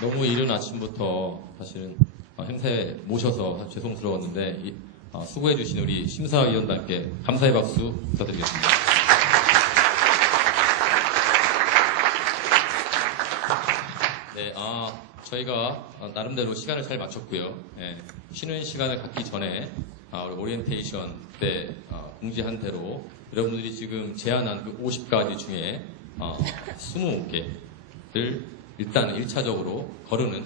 너무 이른 아침부터 사실은 행사에 모셔서 죄송스러웠는데 수고해주신 우리 심사위원단께 감사의 박수 부탁드리겠습니다. 네, 저희가 나름대로 시간을 잘 맞췄고요. 쉬는 시간을 갖기 전에 우리 오리엔테이션 때 공지한 대로 여러분들이 지금 제안한 그 50가지 중에 20개를 일단 1차적으로 거르는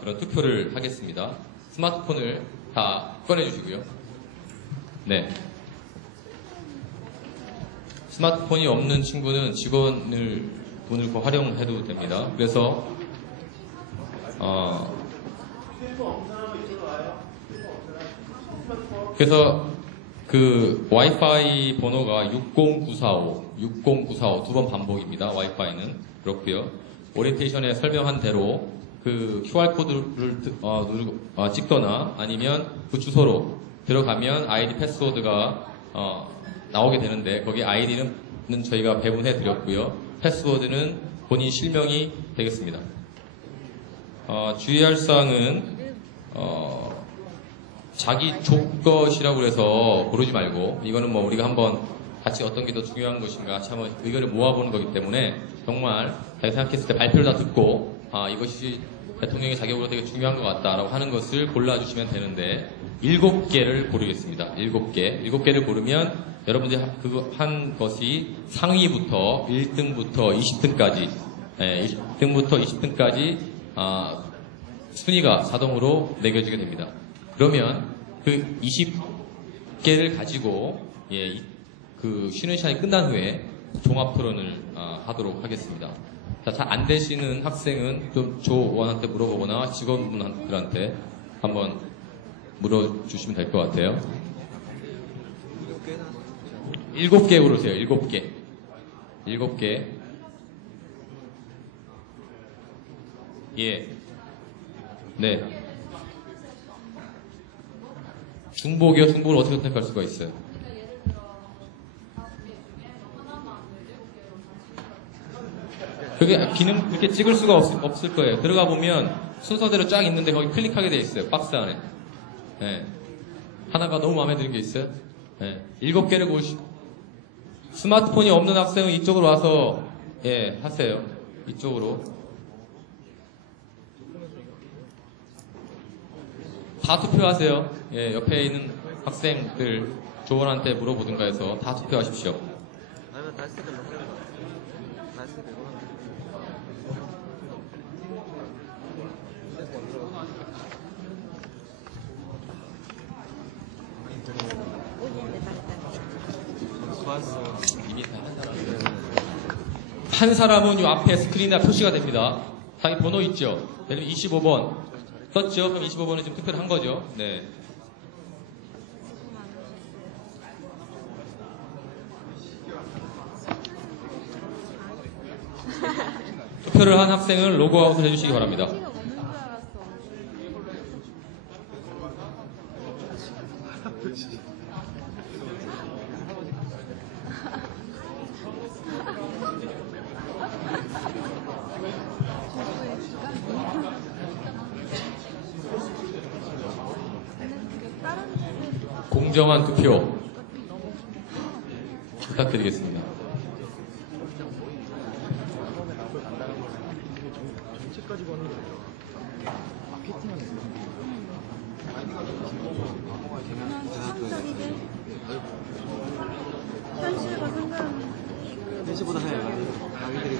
그런 투표를 하겠습니다. 스마트폰을 다 꺼내주시고요. 네. 스마트폰이 없는 친구는 직원을 돈을 활용해도 됩니다. 그래서 그 와이파이 번호가 60945 두 번 반복입니다. 와이파이는 그렇고요. 오리엔테이션에 설명한 대로 그 QR코드를 찍거나 아니면 그 주소로 들어가면 아이디 패스워드가 나오게 되는데 거기 아이디는 저희가 배분해 드렸고요. 패스워드는 본인 실명이 되겠습니다. 주의할 사항은 자기 족것이라고 해서 고르지 말고 이거는 뭐 우리가 한번 같이 어떤 게 더 중요한 것인가 같이 한번 의견을 모아보는 거기 때문에 정말 자기 생각했을 때 발표를 다 듣고 이것이 대통령의 자격으로 되게 중요한 것 같다라고 하는 것을 골라주시면 되는데 7개를 고르겠습니다. 7개를 고르면 여러분들이 한 것이 상위부터 1등부터 20등까지 1등부터 20등까지 순위가 자동으로 매겨지게 됩니다. 그러면 그 20개를 가지고 그 쉬는 시간이 끝난 후에 종합 토론을 하도록 하겠습니다. 잘 안 되시는 학생은 좀 조원한테 물어보거나 직원분들한테 한번 물어주시면 될 것 같아요. 7개 고르세요. 7개. 예. 네. 중복이요? 중복을 어떻게 선택할 수가 있어요? 그게 기능 그렇게 찍을 수가 없을 거예요. 들어가 보면 순서대로 쫙 있는데 거기 클릭하게 돼 있어요. 박스 안에. 네. 하나가 너무 마음에 드는 게 있어요. 네. 7개를 고르시고 스마트폰이 없는 학생은 이쪽으로 와서 하세요. 이쪽으로. 다 투표하세요. 옆에 있는 학생들 조원한테 물어보든가 해서 다 투표하십시오. 한 사람은 이 앞에 스크린에 표시가 됩니다. 자기 번호 있죠? 예를 들면 25번 떴죠? 그럼 25번에 지금 투표를 한 거죠. 네. 투표를 한 학생은 로그아웃을 해주시기 바랍니다. 공정한 투표 부탁드리겠습니다. 현실보다 자기들이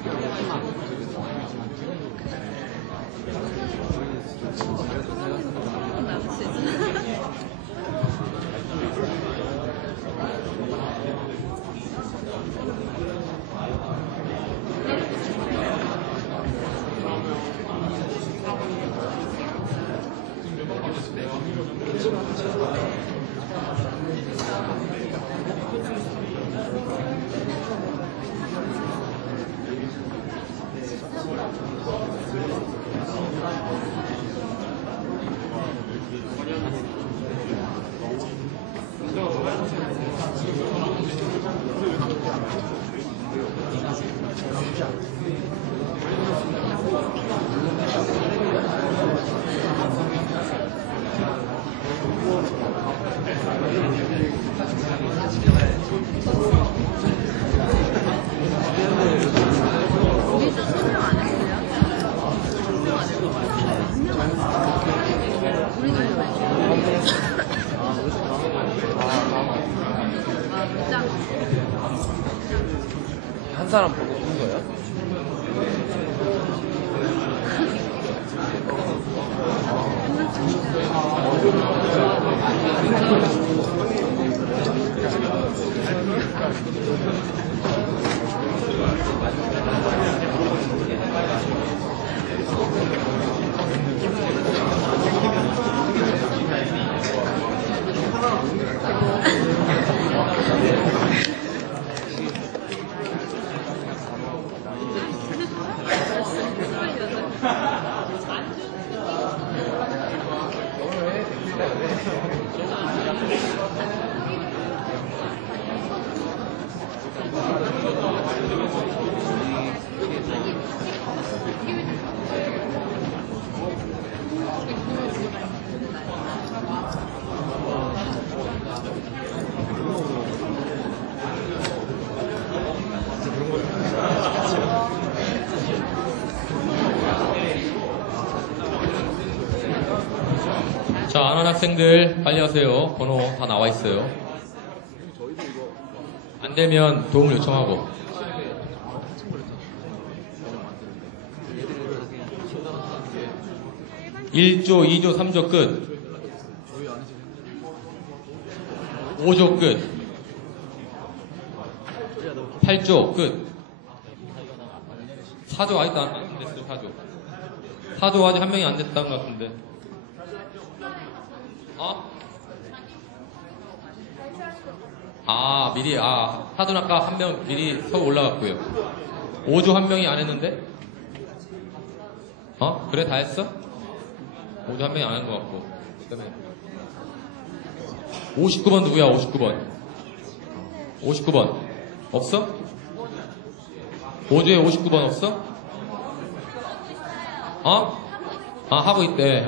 한 사람 보고 본 거예요? 자, 안 온 학생들 빨리 하세요. 번호 다 나와 있어요. 안 되면 도움을 요청하고. (1조) (2조) (3조) 끝. (5조) 끝. (8조) 끝. (4조) 아직도 안 됐어요. (4조) 아직 한 명이 안 됐다는 것 같은데. 미리, 사돈 아까 한 명 미리 서울 올라갔고요. 5조 한 명이 안 했는데? 그래, 다 했어? 5조 한 명이 안 한 것 같고. 그 다음에 59번 누구야, 59번? 59번. 없어? 5조에 59번 없어? 하고 있대,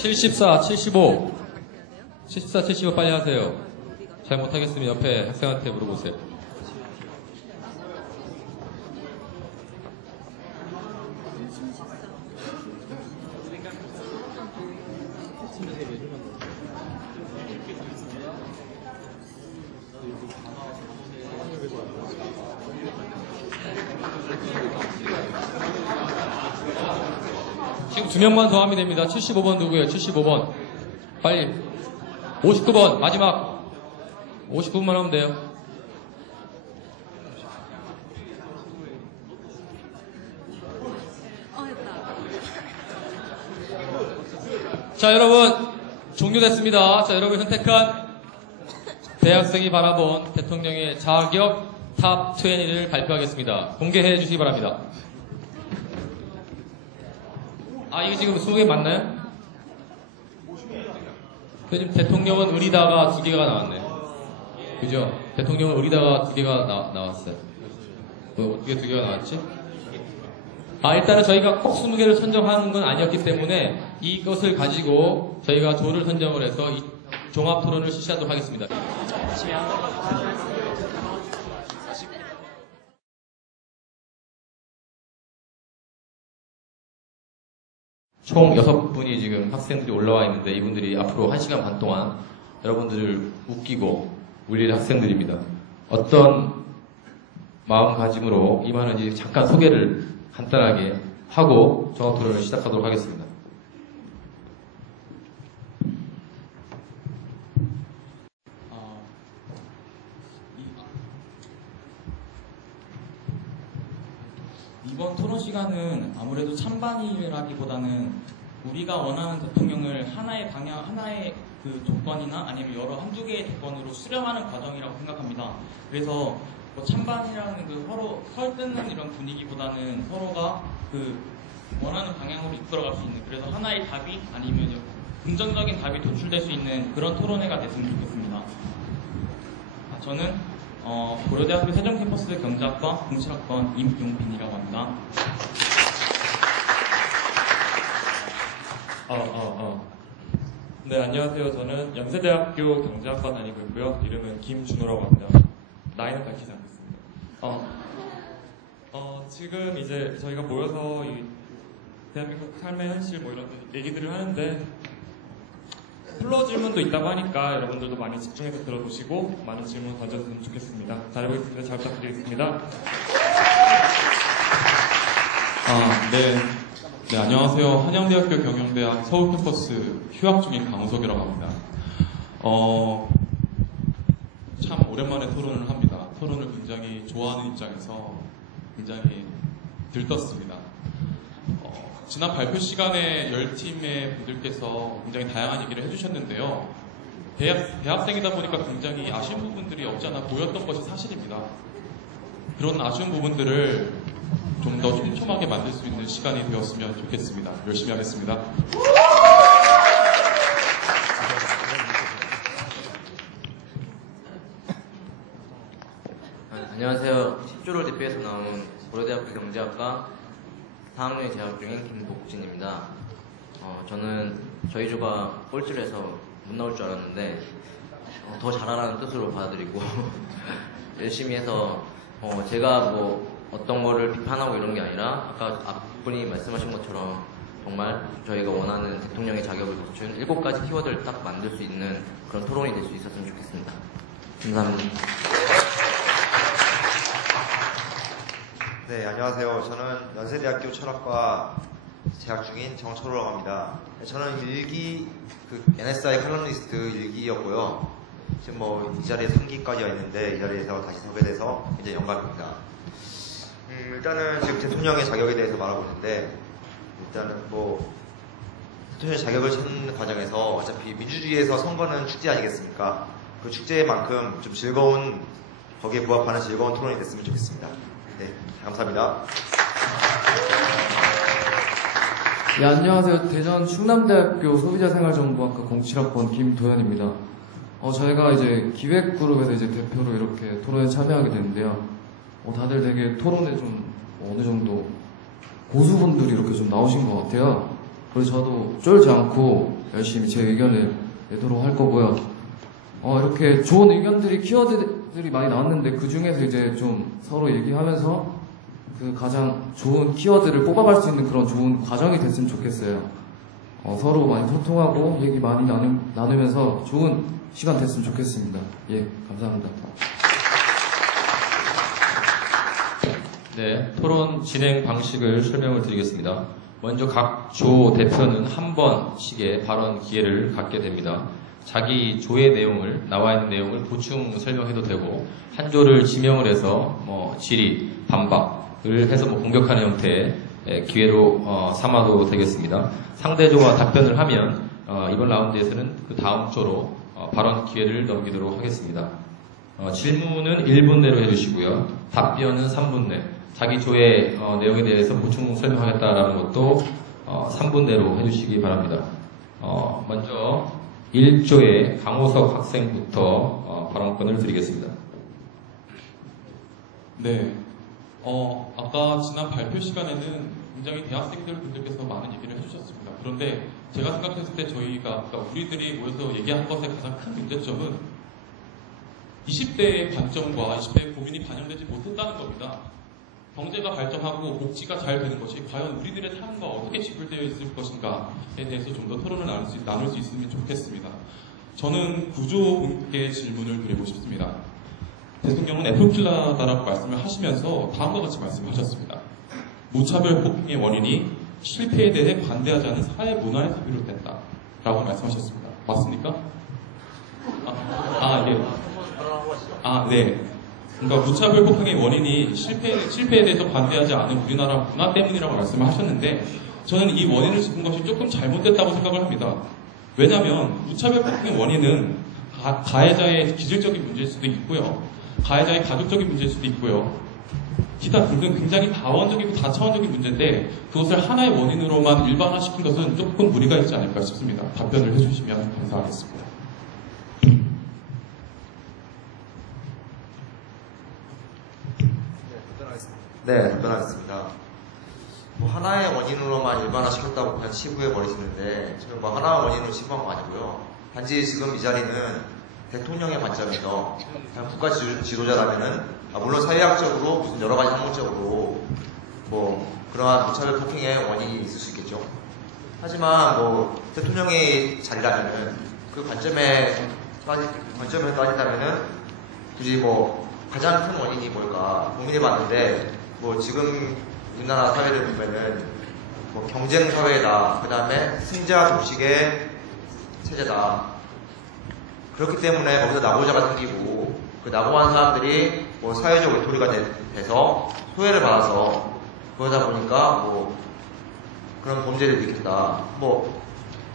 74, 75. 74, 75 빨리 하세요. 잘 못하겠으면 옆에 학생한테 물어보세요. 지금 2명만 더 하면 됩니다. 75번 누구예요? 75번. 빨리. 59번, 마지막. 59분만 하면 돼요. 자, 여러분. 종료됐습니다. 자, 여러분이 선택한 대학생이 바라본 대통령의 자격 탑 20를 발표하겠습니다. 공개해 주시기 바랍니다. 이거 지금 20개 맞나요? 지금 대통령은 의리다가 2개가 나왔네. 그죠? 대통령은 의리다가 2개가 나왔어요. 어떻게 2개가 나왔지? 일단은 저희가 꼭 20개를 선정하는 건 아니었기 때문에 이것을 가지고 저희가 조를 선정을 해서 이 종합 토론을 실시하도록 하겠습니다. 총 6분이 지금 학생들이 올라와 있는데 이분들이 앞으로 1시간 반 동안 여러분들을 웃기고 울릴 학생들입니다. 어떤 마음가짐으로 임하는지 잠깐 소개를 간단하게 하고 종합 토론을 시작하도록 하겠습니다. 이번 토론 시간은 아무래도 찬반이라기보다는 우리가 원하는 대통령을 하나의 방향, 하나의 그 조건이나 아니면 여러 한두 개의 조건으로 수렴하는 과정이라고 생각합니다. 그래서 뭐 찬반이라는 그 서로 설득는 이런 분위기보다는 서로가 그 원하는 방향으로 이끌어갈 수 있는, 그래서 하나의 답이 아니면 긍정적인 답이 도출될 수 있는 그런 토론회가 됐으면 좋겠습니다. 저는 고려대학교 세종캠퍼스 경제학과 07학번 임용빈이라고 합니다. 네, 안녕하세요. 저는 연세대학교 경제학과 다니고 있고요. 이름은 김준호라고 합니다. 나이는 밝히지 않겠습니다. 지금 이제 저희가 모여서 이 대한민국 삶의 현실 뭐 이런 얘기들을 하는데 플로어 질문도 있다고 하니까 여러분들도 많이 집중해서 들어보시고 많은 질문 던져주시면 좋겠습니다. 잘해보겠습니다. 잘 부탁드리겠습니다. 네, 안녕하세요. 한양대학교 경영대학 서울캠퍼스 휴학 중인 강우석이라고 합니다. 참 오랜만에 토론을 합니다. 토론을 굉장히 좋아하는 입장에서 굉장히 들떴습니다. 지난 발표 시간에 10팀의 분들께서 굉장히 다양한 얘기를 해주셨는데요. 대학생이다 보니까 굉장히 아쉬운 부분들이 없지 않아 보였던 것이 사실입니다. 그런 아쉬운 부분들을 좀 더 촘촘하게 만들 수 있는 시간이 되었으면 좋겠습니다. 열심히 하겠습니다. 안녕하세요. 10조를 대표해서 나온 고려대학교 경제학과 4학년에 재학 중인 김복진입니다. 저는 저희 조가 꼴찌를 해서 못 나올 줄 알았는데 더 잘하라는 뜻으로 받아들이고 열심히 해서 제가 뭐 어떤 거를 비판하고 이런 게 아니라 아까 앞분이 말씀하신 것처럼 정말 저희가 원하는 대통령의 자격을 갖춘 7가지 키워드를 딱 만들 수 있는 그런 토론이 될 수 있었으면 좋겠습니다. 감사합니다. 네, 안녕하세요. 저는 연세대학교 철학과 재학 중인 정철호라고 합니다. 저는 NSI 칼럼니스트 1기였고요. 지금 뭐 이 자리에 3기까지 와 있는데 이 자리에서 다시 서게 돼서 굉장히 영광입니다. 일단은 지금 대통령의 자격에 대해서 말하고 있는데 일단은 뭐 대통령의 자격을 찾는 과정에서 어차피 민주주의에서 선거는 축제 아니겠습니까? 그 축제만큼 좀 즐거운 거기에 부합하는 즐거운 토론이 됐으면 좋겠습니다. 네, 감사합니다. 네, 안녕하세요. 대전 충남대학교 소비자생활정보학과 07학번 김도현입니다. 저희가 이제 기획그룹에서 이제 대표로 이렇게 토론에 참여하게 됐는데요. 다들 되게 토론에 좀 어느 정도 고수분들이 이렇게 좀 나오신 것 같아요. 그래서 저도 쫄지 않고 열심히 제 의견을 내도록 할 거고요. 이렇게 좋은 의견들이 키워드들이 많이 나왔는데 그 중에서 이제 좀 서로 얘기하면서 그 가장 좋은 키워드를 뽑아갈 수 있는 그런 좋은 과정이 됐으면 좋겠어요. 서로 많이 소통하고 얘기 많이 나누면서 좋은 시간 됐으면 좋겠습니다. 예, 감사합니다. 네, 토론 진행 방식을 설명을 드리겠습니다. 먼저 각 조 대표는 한 번씩의 발언 기회를 갖게 됩니다. 자기 조의 내용을, 나와 있는 내용을 보충 설명해도 되고, 한 조를 지명을 해서 질의, 반박을 해서 공격하는 형태의 기회로 삼아도 되겠습니다. 상대조가 답변을 하면 이번 라운드에서는 그 다음 조로 발언 기회를 넘기도록 하겠습니다. 질문은 1분 내로 해주시고요. 답변은 3분 내. 자기 조의 내용에 대해서 보충 설명하겠다라는 것도 3분 내로 해주시기 바랍니다. 먼저 1조의 강호석 학생부터 발언권을 드리겠습니다. 네, 아까 지난 발표 시간에는 굉장히 대학생들 분들께서 많은 얘기를 해주셨습니다. 그런데 제가 생각했을 때 저희가, 그러니까 우리들이 모여서 얘기한 것의 가장 큰 문제점은 20대의 관점과 20대의 고민이 반영되지 못했다는 겁니다. 경제가 발전하고 복지가 잘 되는 것이 과연 우리들의 삶과 어떻게 직결되어 있을 것인가에 대해서 좀 더 토론을 나눌 수 있으면 좋겠습니다. 저는 구조분께 질문을 드리고 싶습니다. 대통령은 애플킬러다라고 말씀을 하시면서 다음과 같이 말씀하셨습니다. 무차별 폭행의 원인이 실패에 대해 관대하지 않은 사회 문화에서 비롯된다 라고 말씀하셨습니다. 맞습니까? 네. 그러니까 무차별 폭행의 원인이 실패에 대해서 관대하지 않은 우리나라 문화 때문이라고 말씀을 하셨는데 저는 이 원인을 짚은 것이 조금 잘못됐다고 생각을 합니다. 왜냐하면 무차별 폭행의 원인은 가해자의 기질적인 문제일 수도 있고요. 가해자의 가족적인 문제일 수도 있고요. 기타 등등 굉장히 다원적이고 다차원적인 문제인데 그것을 하나의 원인으로만 일반화시킨 것은 조금 무리가 있지 않을까 싶습니다. 답변을 해주시면 감사하겠습니다. 네, 답변하겠습니다. 뭐 하나의 원인으로만 일반화시켰다고 그냥 치부해 버리시는데 저는 뭐 하나의 원인으로 치부한 거 아니고요. 단지 지금 이 자리는 대통령의 관점에서 그냥 국가 지도자라면은 물론 사회학적으로 무슨 여러 가지 학문적으로 뭐 그러한 무차별 폭행의 원인이 있을 수 있겠죠. 하지만 뭐 대통령의 자리라면은 그 관점에서 따진다면은 굳이 뭐 가장 큰 원인이 뭘까 고민해 봤는데 뭐 지금 우리나라 사회를 보면은 뭐 경쟁 사회다, 그 다음에 승자 조직의 체제다. 그렇기 때문에 거기서 낙오자가 생기고 그 낙오한 사람들이 뭐 사회적 외톨이가 돼서 소외를 받아서 그러다 보니까 뭐 그런 범죄를 일으킨다. 뭐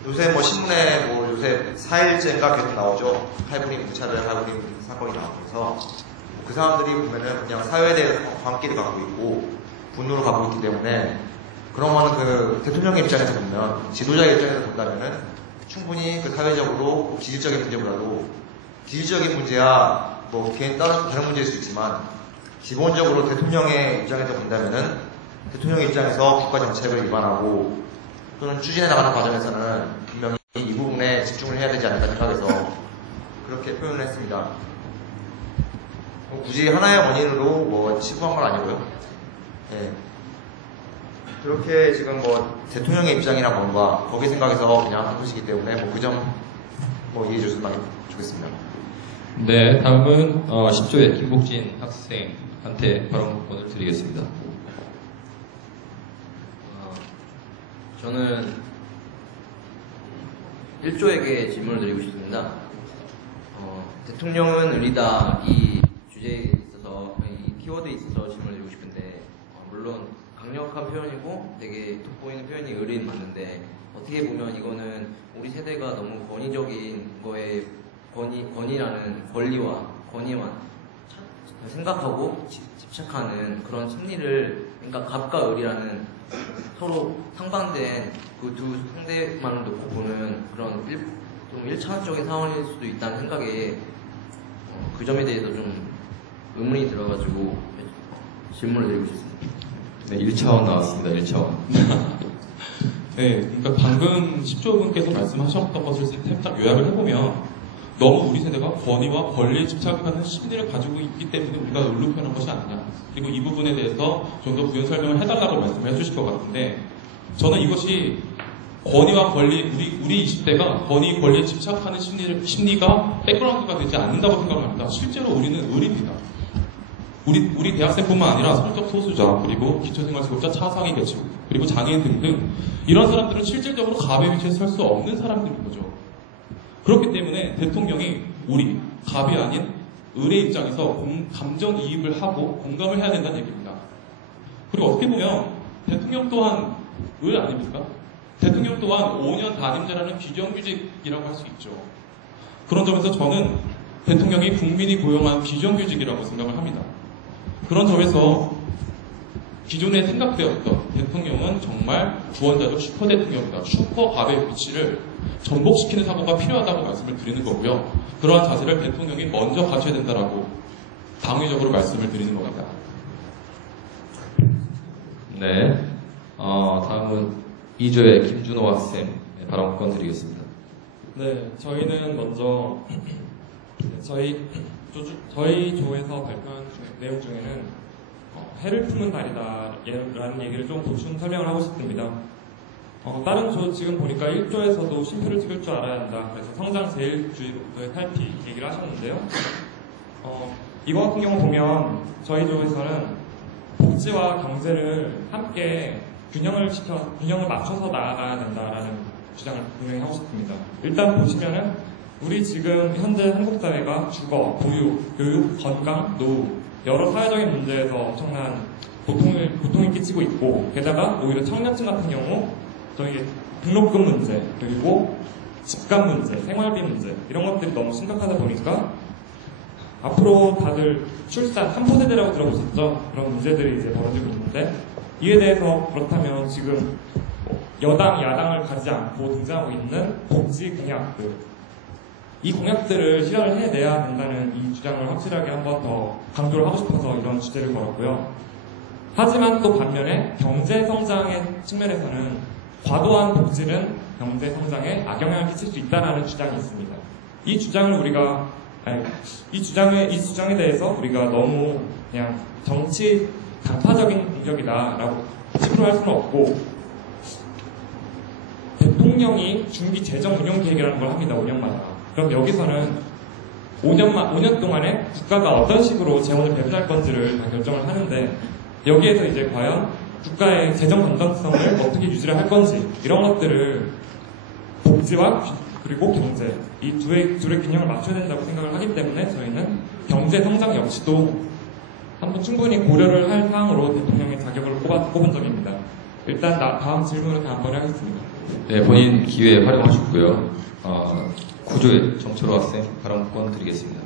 요새 뭐 신문에 뭐 요새 4일째인가 계속 나오죠. 할부림, 무차별 할부림 사건이 나오면서 그 사람들이 보면은 그냥 사회에 대해서 광기를 갖고 있고 분노를 갖고 있기 때문에 그런 거는 그 대통령의 입장에서 보면 지도자의 입장에서 본다면은 충분히 그 사회적으로 기질적인 문제보다도 기질적인 문제야 뭐 개인 다른 문제일 수 있지만 기본적으로 대통령의 입장에서 본다면은 대통령의 입장에서 국가 정책을 위반하고 또는 추진해 나가는 과정에서는 분명히 이 부분에 집중을 해야 되지 않을까 생각해서 그렇게 표현을 했습니다. 굳이 하나의 원인으로 뭐 치부한 건 아니고요. 네. 그렇게 지금 뭐 대통령의 입장이나 뭔가 거기 생각해서 그냥 한 것이기 때문에 뭐 그 점 뭐 이해해 주셨으면 좋겠습니다. 네, 다음은 10조의 김복진 학생한테 발언권을 드리겠습니다. 저는 1조에게 질문을 드리고 싶습니다. 대통령은 의리다 이 주제에 있어서 이 키워드에 있어서 질문을 드리고 싶은데 물론 강력한 표현이고 되게 돋보이는 표현이 의리는 맞는데 어떻게 보면 이거는 우리 세대가 너무 권위적인 거에 권위라는 권리와 권위만 생각하고 집착하는 그런 심리를 그러니까 갑과 을이라는 서로 상반된 그 두 상대만을 놓고 보는 그런 좀 일차원적인 상황일 수도 있다는 생각에 그 점에 대해서 좀 의문이 들어가지고 질문을 드리고 싶습니다. 네, 1차원 나왔습니다. 1차원. 네, 그러니까 방금 10조 분께서 말씀하셨던 것을 살짝 요약을 해보면 너무 우리 세대가 권위와 권리에 집착하는 심리를 가지고 있기 때문에 우리가 놀로 표현한 것이 아니냐. 그리고 이 부분에 대해서 좀 더 부연 설명을 해달라고 말씀을 해주실 것 같은데 저는 이것이 권위와 권리, 우리 20대가 권위, 권리에 집착하는 심리가 백그라운드가 되지 않는다고 생각합니다. 실제로 우리는 을입니다. 우리 대학생뿐만 아니라 성적 소수자, 그리고 기초생활수급자, 차상위 계층, 그리고 장애인 등등 이런 사람들은 실질적으로 갑의 위치에 설 수 없는 사람들인 거죠. 그렇기 때문에 대통령이 우리 갑이 아닌 을의 입장에서 감정이입을 하고 공감을 해야 된다는 얘기입니다. 그리고 어떻게 보면 대통령 또한 을 아닙니까? 대통령 또한 5년 단임제라는 비정규직이라고 할 수 있죠. 그런 점에서 저는 대통령이 국민이 고용한 비정규직이라고 생각을 합니다. 그런 점에서 기존에 생각되었던 대통령은 정말 구원자적 슈퍼 대통령이다. 슈퍼 갑의 위치를 전복시키는 사고가 필요하다고 말씀을 드리는 거고요. 그러한 자세를 대통령이 먼저 갖춰야 된다라고 당위적으로 말씀을 드리는 겁니다. 네, 다음은 2조의 김준호 학생 발언권 드리겠습니다. 네, 저희는 먼저 저희 조에서 발표한 내용 중에는 해를 품은 달이다라는 얘기를 좀 보충 설명을 하고 싶습니다. 다른 조 지금 보니까 1조에서도 쉼표를 찍을 줄 알아야 한다. 그래서 성장 제일주의로의 탈피 얘기를 하셨는데요. 이거 같은 경우 보면 저희 조에서는 복지와 경제를 함께 균형을 맞춰서 나아가야 된다라는 주장을 분명히 하고 싶습니다. 일단 보시면은 우리 지금 현재 한국 사회가 주거, 보육, 교육, 건강, 노후 여러 사회적인 문제에서 엄청난 고통을 끼치고 있고 게다가 오히려 청년층 같은 경우 저희 등록금 문제 그리고 집값 문제, 생활비 문제 이런 것들이 너무 심각하다 보니까 앞으로 다들 출산 3부 세대라고 들어보셨죠? 그런 문제들이 이제 벌어지고 있는데 이에 대해서 그렇다면 지금 여당, 야당을 가리지 않고 등장하고 있는 복지 공약들 이 공약들을 실현을 해내야 된다는 이 주장을 확실하게 한 번 더 강조를 하고 싶어서 이런 주제를 걸었고요. 하지만 또 반면에 경제 성장의 측면에서는 과도한 복지는 경제 성장에 악영향을 끼칠 수 있다는 주장이 있습니다. 이 주장에 대해서 우리가 너무 그냥 정치 강파적인 공격이다라고 치부할 수는 없고 대통령이 중기 재정 운용 계획이라는 걸 합니다. 5년마다. 그럼 여기서는 5년 동안에 국가가 어떤 식으로 재원을 배분할 건지를 다 결정을 하는데 여기에서 이제 과연 국가의 재정 건전성을 어떻게 유지를 할 건지 이런 것들을 복지와 그리고 경제 이 둘의 균형을 맞춰야 된다고 생각을 하기 때문에 저희는 경제 성장 역시도 한번 충분히 고려를 할 사항으로 대통령의 자격을 꼽은 점입니다. 일단 다음 질문을 다음번에 하겠습니다. 네, 본인 기회 활용하셨고요. 구조의 정철호 학생 발언권 드리겠습니다.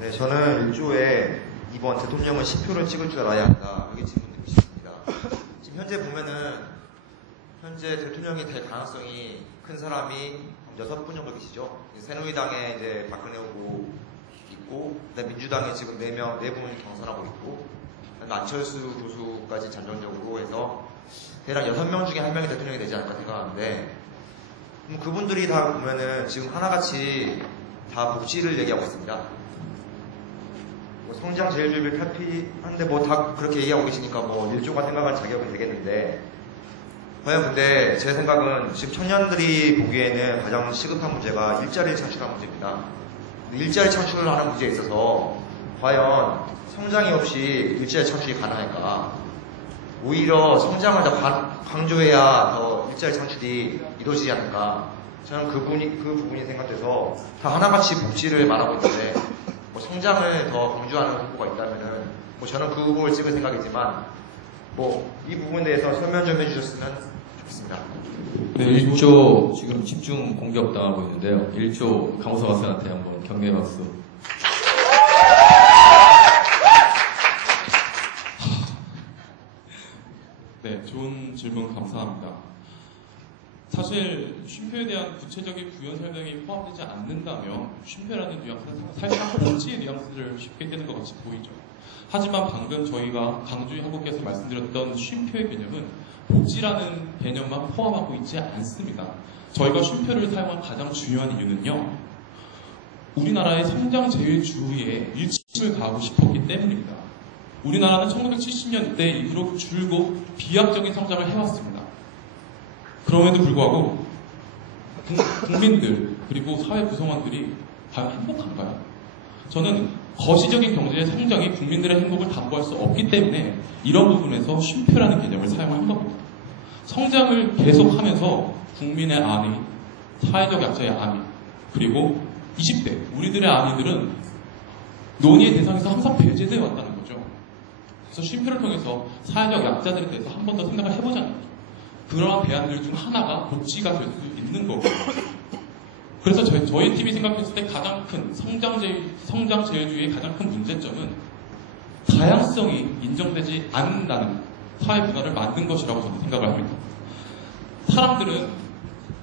네, 저는 1조에 이번 대통령은 10표를 찍을 줄 알아야 한다. 여기 질문 드리고 싶습니다. 지금 현재 보면은 현재 대통령이 될 가능성이 큰 사람이 6분 정도 계시죠. 새누리당에 이제 박근혜 후보 있고, 그다음에 민주당에 지금 4분이 경선하고 있고, 그다음에 안철수 교수까지 잠정적으로 해서 대략 6명 중에 1명이 대통령이 되지 않을까 생각하는데, 그럼 그분들이 다 보면은 지금 하나같이 다 복지를 얘기하고 있습니다. 뭐 성장 제일주의를 탈피하는데 뭐 다 그렇게 얘기하고 계시니까 뭐 1조가 생각할 자격은 되겠는데, 과연 근데 제 생각은 지금 청년들이 보기에는 가장 시급한 문제가 일자리를 창출하는 문제입니다. 일자리 창출을 하는 문제에 있어서 과연 성장이 없이 일자리 창출이 가능할까? 오히려 성장을 더 강조해야 더 일자리 창출이 이루어지지 않을까? 저는 그 부분이 생각돼서 다 하나같이 복지를 말하고 있는데 뭐 성장을 더 강조하는 후보가 있다면은 뭐 저는 그 후보를 찍을 생각이지만 뭐 이 부분에 대해서 설명 좀 해주셨으면 좋겠습니다. 네, 1조 지금 집중 공격당하고 있는데요. 1조 강호석 학생한테 한번 격려의 박수. 네, 좋은 질문 감사합니다. 사실 쉼표에 대한 구체적인 구현 설명이 포함되지 않는다면 쉼표라는 뉘앙스는 살짝 복지의 뉘앙스를 쉽게 떼는 것 같이 보이죠. 하지만 방금 저희가 강주희 한국께서 말씀드렸던 쉼표의 개념은 복지라는 개념만 포함하고 있지 않습니다. 저희가 쉼표를 사용한 가장 중요한 이유는요, 우리나라의 성장 제일주의에 일침을 가하고 싶었기 때문입니다. 우리나라는 1970년대 이후로 줄곧 비약적인 성장을 해왔습니다. 그럼에도 불구하고 국민들 그리고 사회 구성원들이 과연 행복한가요? 저는 거시적인 경제의 성장이 국민들의 행복을 담보할 수 없기 때문에 이런 부분에서 쉼표라는 개념을 사용한 겁니다. 성장을 계속하면서 국민의 안위, 사회적 약자의 안위, 그리고 20대 우리들의 안위들은 논의의 대상에서 항상 배제되어 왔다는 거죠. 그래서 쉼표를 통해서 사회적 약자들에 대해서 한 번 더 생각을 해보자는 거죠. 그러한 대안들 중 하나가 복지가 될 수 있는 거고요. 그래서 저희 팀이 생각했을 때 가장 큰 성장 제일주의의 가장 큰 문제점은 다양성이 인정되지 않는다는 사회 문화를 만든 것이라고 저는 생각을 합니다. 사람들은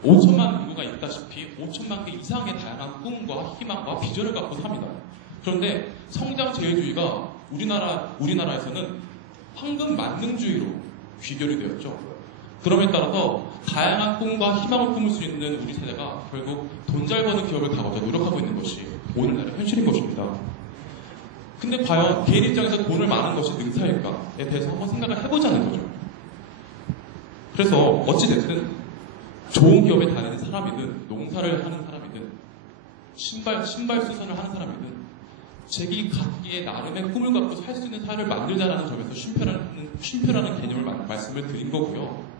5천만 인구가 있다시피 5천만 개 이상의 다양한 꿈과 희망과 비전을 갖고 삽니다. 그런데 성장 제일주의가 우리나라에서는 황금 만능주의로 귀결이 되었죠. 그럼에 따라서 다양한 꿈과 희망을 품을 수 있는 우리 세대가 결국 돈 잘 버는 기업을 가고자 노력하고 있는 것이 오늘날의 현실인 것입니다. 근데 과연 개인 입장에서 돈을 많은 것이 능사일까에 대해서 한번 생각을 해보자는 거죠. 그래서 어찌됐든 좋은 기업에 다니는 사람이든 농사를 하는 사람이든 신발 수선을 하는 사람이든 자기 각기의 나름의 꿈을 갖고 살 수 있는 사회를 만들자라는 점에서 쉼표라는 개념을 말씀을 드린 거고요.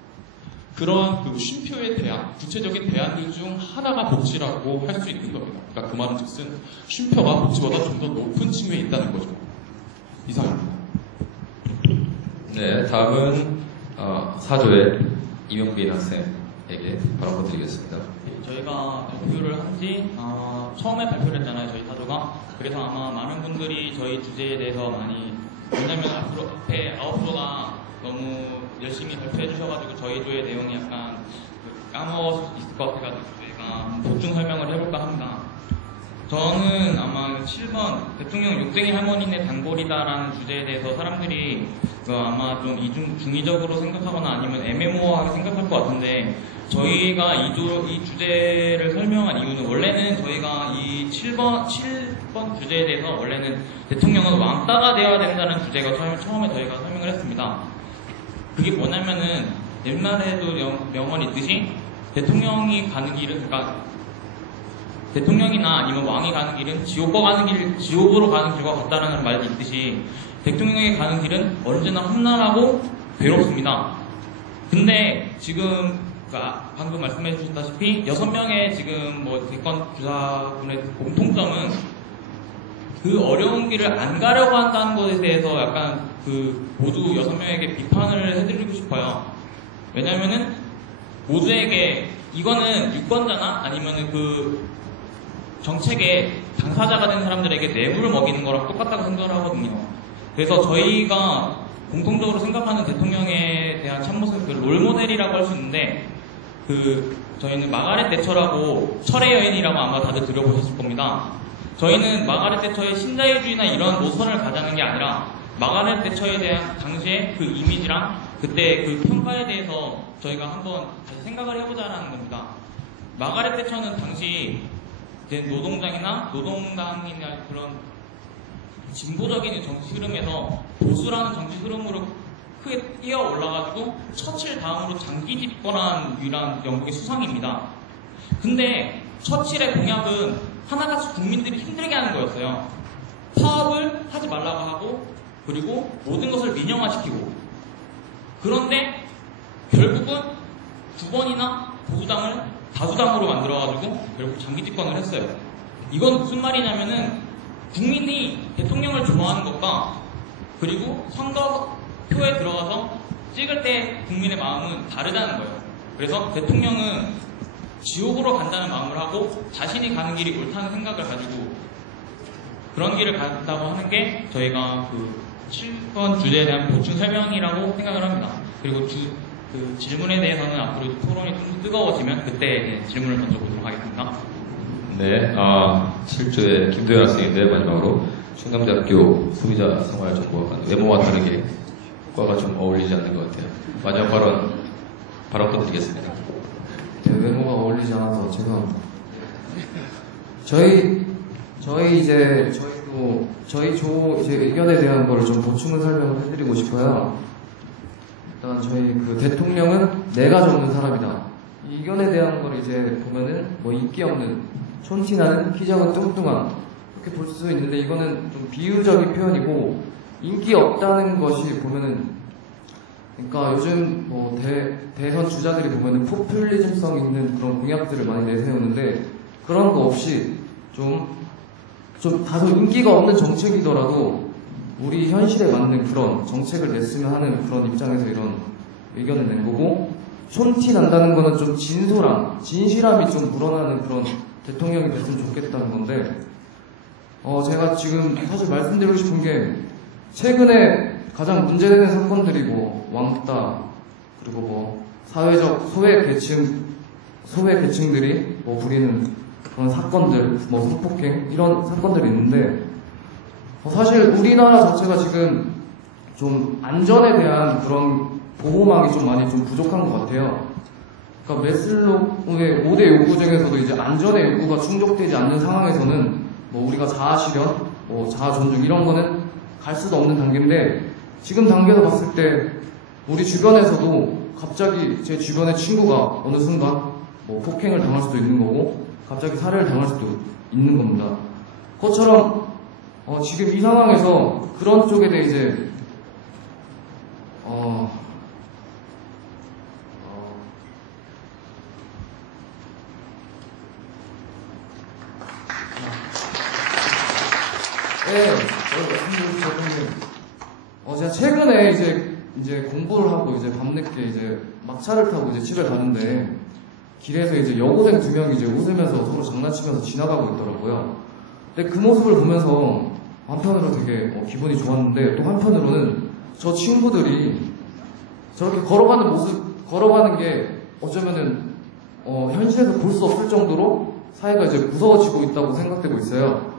그러한 그 쉼표에 대한 구체적인 대안들 중 하나가 복지라고 할 수 있는 겁니다. 그러니까 그 말은 즉슨 쉼표가 복지보다 좀 더 높은 층위에 있다는 거죠. 이상입니다. 네, 다음은 4조의 이명빈 학생에게 발언권 드리겠습니다. 저희가 저희가 발표를 한지 처음에 발표를 했잖아요, 저희 사조가. 그래서 아마 많은 분들이 저희 주제에 대해서 많이, 왜냐면 앞으로 앞에 9조가 너무 열심히 발표해 주셔가지고 저희 조의 내용이 약간 까먹을 수 있을 것 같아가지고 저희가 보충 설명을 해볼까 합니다. 저는 아마 7번 대통령 욕쟁이 할머니네 단골이다라는 주제에 대해서 사람들이 아마 좀 중의적으로 생각하거나 아니면 애매모호하게 생각할 것 같은데, 저희가 이 주제를 설명한 이유는, 원래는 저희가 이 7번 주제에 대해서 원래는 대통령은 왕따가 되어야 된다는 주제가 처음에 저희가 설명을 했습니다. 그게 뭐냐면은 옛말에도 명언이 있듯이 대통령이 가는 길은, 그러니까 대통령이나 아니면 왕이 가는 길은 지옥으로 가는 길과 같다라는 말이 있듯이 대통령이 가는 길은 언제나 험난하고 괴롭습니다. 근데 지금 방금 말씀해 주셨다시피 6명의 지금 대권 주자분의 공통점은 그 어려운 길을 안 가려고 한다는 것에 대해서 약간 모두 6명에게 비판을 해드리고 싶어요. 왜냐면은 모두에게 이거는 유권자나 아니면은 정책의 당사자가 된 사람들에게 뇌물을 먹이는 거랑 똑같다고 생각을 하거든요. 그래서 저희가 공통적으로 생각하는 대통령에 대한 참모습, 롤모델이라고 할 수 있는데, 저희는 마가렛 대처라고, 철의 여인이라고 아마 다들 들어보셨을 겁니다. 저희는 마가렛 대처의 신자유주의나 이런 노선을 가자는 게 아니라, 마가렛 대처에 대한 당시의 그 이미지랑 그때 그 평가에 대해서 저희가 한번 다시 생각을 해보자라는 겁니다. 마가렛 대처는 당시 노동당이나 그런 진보적인 정치 흐름에서 보수라는 정치 흐름으로 크게 뛰어 올라가지고 처칠 다음으로 장기 집권한 유일한 영국의 수상입니다. 근데 처칠의 공약은 하나같이 국민들이 힘들게 하는 거였어요. 파업을 하지 말라고 하고, 그리고 모든 것을 민영화시키고. 그런데 결국은 9번이나 보수당을 다수당으로 만들어가지고 결국 장기 집권을 했어요. 이건 무슨 말이냐면은 국민이 대통령을 좋아하는 것과 그리고 선거표에 들어가서 찍을 때 국민의 마음은 다르다는 거예요. 그래서 대통령은 지옥으로 간다는 마음을 하고 자신이 가는 길이 옳다는 생각을 가지고 그런 길을 간다고 하는 게 저희가 7번 주제에 대한 보충 설명이라고 생각을 합니다. 그리고 질문에 대해서는 앞으로 토론이 좀 뜨거워지면 그때 질문을 던져보도록 하겠습니다. 네, 7조의 김도현 학생인데, 마지막으로 충남대학교 소비자생활정보학과 외모와 다르게 과가 좀 어울리지 않는 것 같아요. 마지막 발언권 드리겠습니다. 네, 외모가 어울리지 않아서 죄송합니다. 저희 의견에 대한 걸 좀 보충을 설명을 해드리고 싶어요. 일단 저희 대통령은 내가 적는 사람이다. 이 의견에 대한 걸 이제 보면은 인기 없는, 촌티나는, 키 작은, 뚱뚱한, 이렇게 볼 수 있는데, 이거는 좀 비유적인 표현이고, 인기 없다는 것이 보면은, 그러니까 요즘 대선 주자들이 보면은 포퓰리즘성 있는 그런 공약들을 많이 내세우는데, 그런 거 없이 좀 다소 인기가 없는 정책이더라도 우리 현실에 맞는 그런 정책을 냈으면 하는 그런 입장에서 이런 의견을 낸 거고, 촌티 난다는 거는 좀 진실함이 좀 묻어나는 그런 대통령이 됐으면 좋겠다는 건데, 제가 지금 사실 말씀드리고 싶은 게, 최근에 가장 문제되는 사건들이 왕따, 그리고 사회적 소외계층들이 부리는 그런 사건들, 성폭행, 이런 사건들이 있는데, 사실 우리나라 자체가 지금 좀 안전에 대한 그런 보호망이 좀 많이 좀 부족한 것 같아요. 그러니까 메슬로우의 5대 요구 중에서도 이제 안전의 요구가 충족되지 않는 상황에서는 우리가 자아실현, 자아존중 이런 거는 갈 수도 없는 단계인데, 지금 단계에서 봤을 때 우리 주변에서도 갑자기 제 주변의 친구가 어느 순간 폭행을 당할 수도 있는 거고, 갑자기 살해를 당할 수도 있는 겁니다. 그것처럼 지금 이 상황에서 그런 쪽에 대해 이제 제가 최근에 이제 공부를 하고 이제 밤늦게 이제 막차를 타고 이제 집에 가는데, 길에서 이제 여고생 2명이 이제 웃으면서 서로 장난치면서 지나가고 있더라고요. 근데 그 모습을 보면서 한편으로 되게 기분이 좋았는데 또 한편으로는 저 친구들이 저렇게 걸어가는 게 어쩌면은 현실에서 볼 수 없을 정도로 사회가 이제 무서워지고 있다고 생각되고 있어요.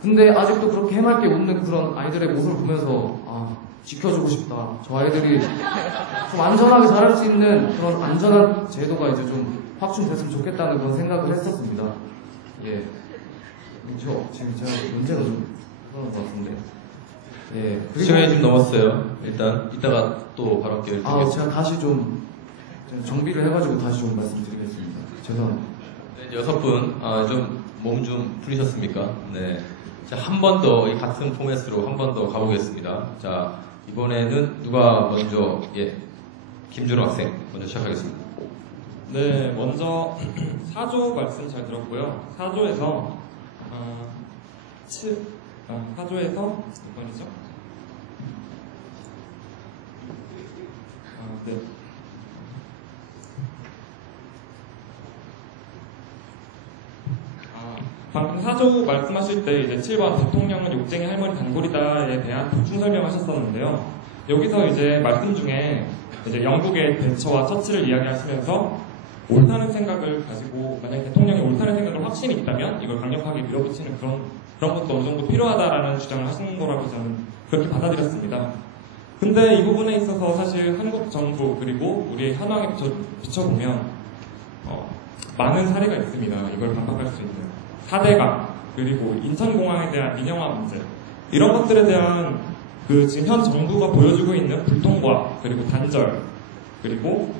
근데 아직도 그렇게 해맑게 웃는 그런 아이들의 모습을 보면서 지켜주고 싶다. 저 아이들이 좀 안전하게 자랄 수 있는 그런 안전한 제도가 이제 좀 확충됐으면 좋겠다는 그런 생각을 했었습니다. 예. 지금 제가 문제가 좀 그런 것 같은데. 예. 시간이 좀 넘었어요. 일단 이따가 또 바로 기회를 제가 다시 좀 정비를 해가지고 다시 좀 말씀드리겠습니다. 죄송합니다. 네, 6분 좀 몸 좀 풀리셨습니까? 네. 자, 한 번 더 이 같은 포맷으로 한 번 더 가보겠습니다. 자, 이번에는 누가 먼저 김준호 학생 먼저 시작하겠습니다. 네, 먼저 4조 말씀 잘 들었고요. 4조에서 4조에서 몇 번이죠? 네. 방금 4조 말씀하실 때 이제 7번 대통령은 욕쟁이 할머니 단골이다에 대한 보충 설명하셨었는데요. 여기서 이제 말씀 중에 이제 영국의 대처와 처치를 이야기하시면서 옳다는 생각을 가지고 만약에 대통령이 옳다는 생각을 확신이 있다면 이걸 강력하게 밀어붙이는 그런 것도 어느 정도 필요하다라는 주장을 하시는 거라고 저는 그렇게 받아들였습니다. 근데 이 부분에 있어서 사실 한국 정부 그리고 우리의 현황에 비춰보면 많은 사례가 있습니다. 이걸 반박할 수 있는 4대강 그리고 인천공항에 대한 민영화 문제 이런 것들에 대한 지금 현 정부가 보여주고 있는 불통과 그리고 단절 그리고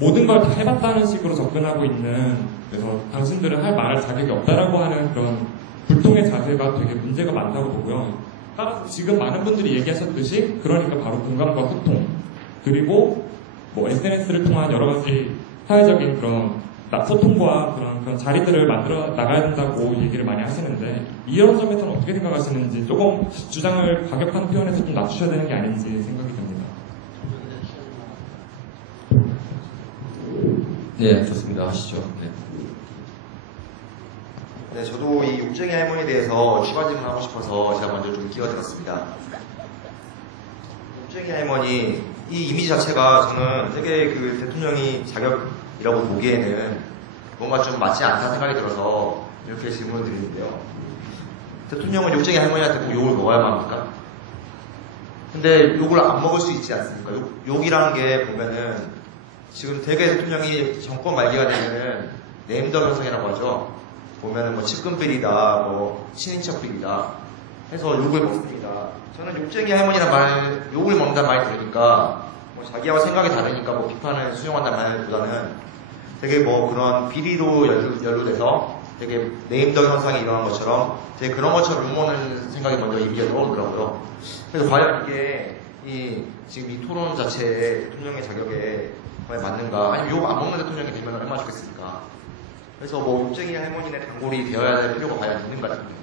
모든 걸 다 해봤다는 식으로 접근하고 있는 그래서 당신들은 할 말할 자격이 없다라고 하는 그런 불통의 자세가 되게 문제가 많다고 보고요. 따라서 지금 많은 분들이 얘기하셨듯이 그러니까 바로 공감과 소통 그리고 SNS를 통한 여러 가지 사회적인 그런 소통과 그런 자리들을 만들어 나가야 된다고 얘기를 많이 하시는데 이런 점에서는 어떻게 생각하시는지 조금 주장을 과격한 표현에서 좀 낮추셔야 되는 게 아닌지 생각이 듭니다. 네, 좋습니다. 하시죠. 네, 저도 이 욕쟁이 할머니에 대해서 추가 질문하고 싶어서 제가 먼저 좀 끼어들었습니다. 욕쟁이 할머니 이 이미지 자체가 저는 되게 그 대통령이 자격이라고 보기에는 뭔가 좀 맞지 않다는 생각이 들어서 이렇게 질문을 드리는데요. 대통령은 욕쟁이 할머니한테 꼭 욕을 먹어야만 합니까? 근데 욕을 안 먹을 수 있지 않습니까? 욕이라는 게 보면은 지금 되게 대통령이 정권 말기가 되면은 네임더 현상이라고 하죠. 보면은 측근비리다, 친인척비리다 해서 욕을 먹습니다. 저는 욕쟁이 할머니란 말, 욕을 먹는다는 말이 들으니까 자기하고 생각이 다르니까 비판을 수용한다는 말보다는 되게 그런 비리로 연루돼서 되게 네임더 현상이 일어난 것처럼 되게 그런 것처럼 욕먹는 생각이 먼저 입에 떠오르더라고요. 그래서 과연 이게 지금 이 토론 자체에 대통령의 자격에 과연 맞는가, 아니면 욕 안 먹는 대통령이 되면 얼마나 좋겠습니까? 그래서 욕쟁이 할머니네 단골이 되어야 될 필요가 과연 있는가 싶은데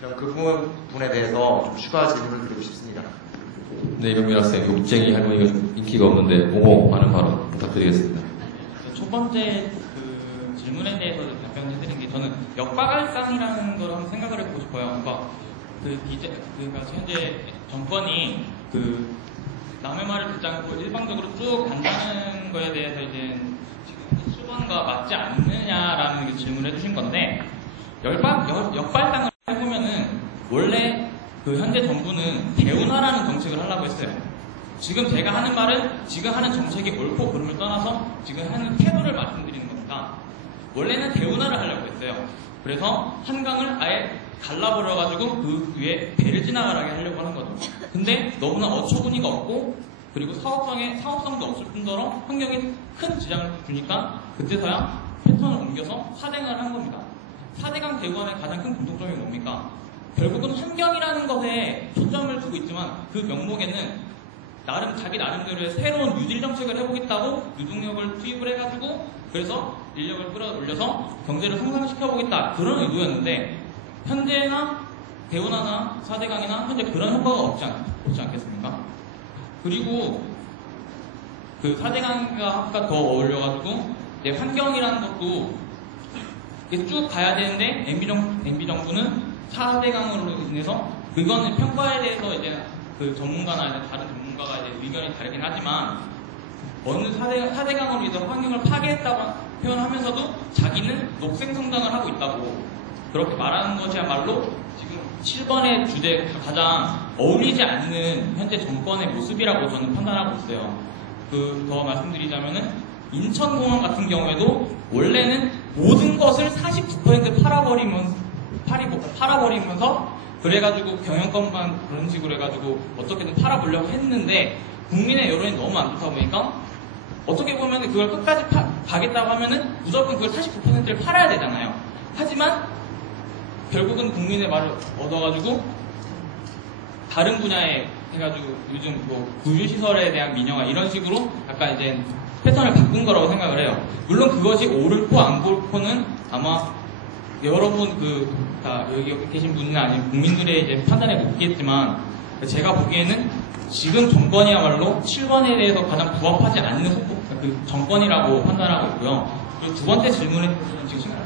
저는 그 부분에 대해서 좀 추가 질문을 드리고 싶습니다. 네, 이병민 학생, 욕쟁이 할머니가 좀 인기가 없는데 옹호하는 발언 부탁드리겠습니다. 첫 번째 질문에 대해서 답변을 해드린 게 저는 역박할상이라는 걸 한번 생각을 해보고 싶어요. 그러니까 현재 정권이 남의 말을 듣지 않고 일방적으로 쭉 간다는 거에 대해서 이제 지금 수반과 맞지 않느냐라는 질문을 해주신 건데 역발상을 해보면은 원래 현재 정부는 대운하라는 정책을 하려고 했어요. 지금 제가 하는 말은 지금 하는 정책이 옳고 그름을 떠나서 지금 하는 태도를 말씀드리는 겁니다. 원래는 대운하를 하려고 했어요. 그래서 한강을 아예 갈라버려가지고 그 위에 배를 지나가게 하려고 하는 거죠. 근데 너무나 어처구니가 없고 그리고 사업성도 없을 뿐더러 환경에 큰 지장을 주니까 그때서야 패턴을 옮겨서 4대강을 한 겁니다. 4대강 대구안의 가장 큰 공통점이 뭡니까? 결국은 환경이라는 것에 초점을 두고 있지만 그 명목에는 자기 나름대로의 새로운 뉴딜 정책을 해보겠다고 유동력을 투입을 해가지고 그래서 인력을 끌어올려서 경제를 성장시켜보겠다 그런 의도였는데 현재나 대운하나 4대강이나 현재 그런 효과가 없지 않겠습니까? 그리고 4대강과 더 어울려가지고 이제 환경이라는 것도 계속 쭉 가야 되는데 MB 정부는 4대강으로 인해서 그거는 평가에 대해서 이제 그 전문가나 이제 다른 전문가가 이제 의견이 다르긴 하지만 어느 4대강으로 인해서 환경을 파괴했다고 표현하면서도 자기는 녹색 성장을 하고 있다고 그렇게 말하는 것이야말로 지금 7번의 주제 가장 어울리지 않는 현재 정권의 모습이라고 저는 판단하고 있어요. 더 말씀드리자면은 인천공항 같은 경우에도 원래는 모든 것을 49% 팔아버리면서 그래가지고 경영권만 그런 식으로 해가지고 어떻게든 팔아보려고 했는데 국민의 여론이 너무 안 좋다 보니까 어떻게 보면 그걸 끝까지 가겠다고 하면은 무조건 그걸 49%를 팔아야 되잖아요. 하지만 결국은 국민의 말을 얻어가지고 다른 분야에 해가지고 요즘 뭐 구조시설에 대한 민영화 이런 식으로 약간 이제 패턴을 바꾼 거라고 생각을 해요. 물론 그것이 옳고 안 옳고는 아마 여러분 다 여기 계신 분이나 아니면 국민들의 이제 판단에 묻겠지만 제가 보기에는 지금 정권이야말로 7번에 대해서 가장 부합하지 않는 그 정권이라고 판단하고 있고요. 그리고 두 번째 질문에 대해서는 지금 시간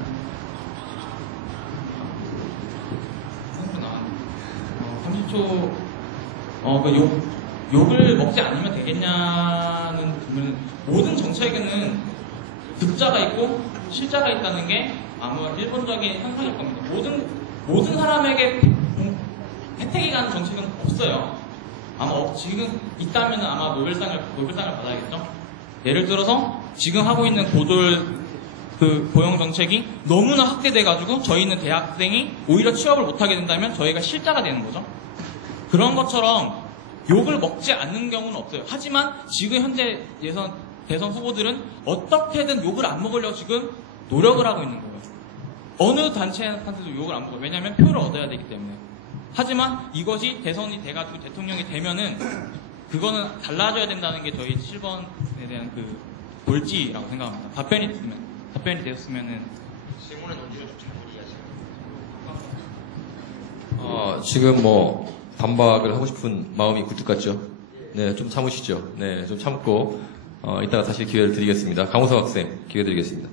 30초 욕을 먹지 않으면 되겠냐는 질문은 모든 정책에는 득자가 있고 실자가 있다는 게 아마 일본적인 현상일 겁니다. 모든 사람에게 혜택이 가는 정책은 없어요. 아마 지금 있다면 아마 노벨상을 받아야겠죠. 예를 들어서 지금 하고 있는 고용 정책이 너무나 확대돼가지고 저희는 대학생이 오히려 취업을 못하게 된다면 저희가 실자가 되는 거죠. 그런 것처럼 욕을 먹지 않는 경우는 없어요. 하지만 지금 현재 대선 후보들은 어떻게든 욕을 안 먹으려고 지금 노력을 하고 있는 거예요. 어느 단체한테도 욕을 안 먹어요. 왜냐하면 표를 얻어야 되기 때문에. 하지만 이것이 대선이 돼가지고 대통령이 되면은 그거는 달라져야 된다는 게 저희 7번에 대한 그 골지라고 생각합니다. 답변이 되었으면은 질문은 언제로 충분히 하시죠? 지금 뭐 반박을 하고 싶은 마음이 굴뚝 같죠? 네, 좀 참으시죠. 네, 좀 참고 이따가 다시 기회를 드리겠습니다. 강호석 학생 기회 드리겠습니다.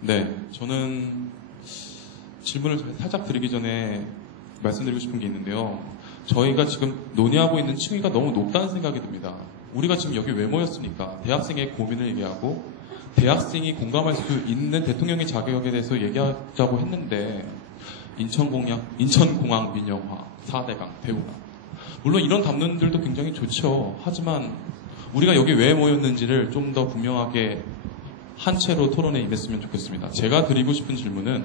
네, 저는 질문을 살짝 드리기 전에 말씀드리고 싶은 게 있는데요. 저희가 지금 논의하고 있는 층위가 너무 높다는 생각이 듭니다. 우리가 지금 여기 왜 모였습니까? 대학생의 고민을 얘기하고 대학생이 공감할 수 있는 대통령의 자격에 대해서 얘기하자고 했는데 인천공항 민영화, 4대강, 대우강. 물론 이런 담론들도 굉장히 좋죠. 하지만 우리가 여기 왜 모였는지를 좀 더 분명하게 한 채로 토론에 임했으면 좋겠습니다. 제가 드리고 싶은 질문은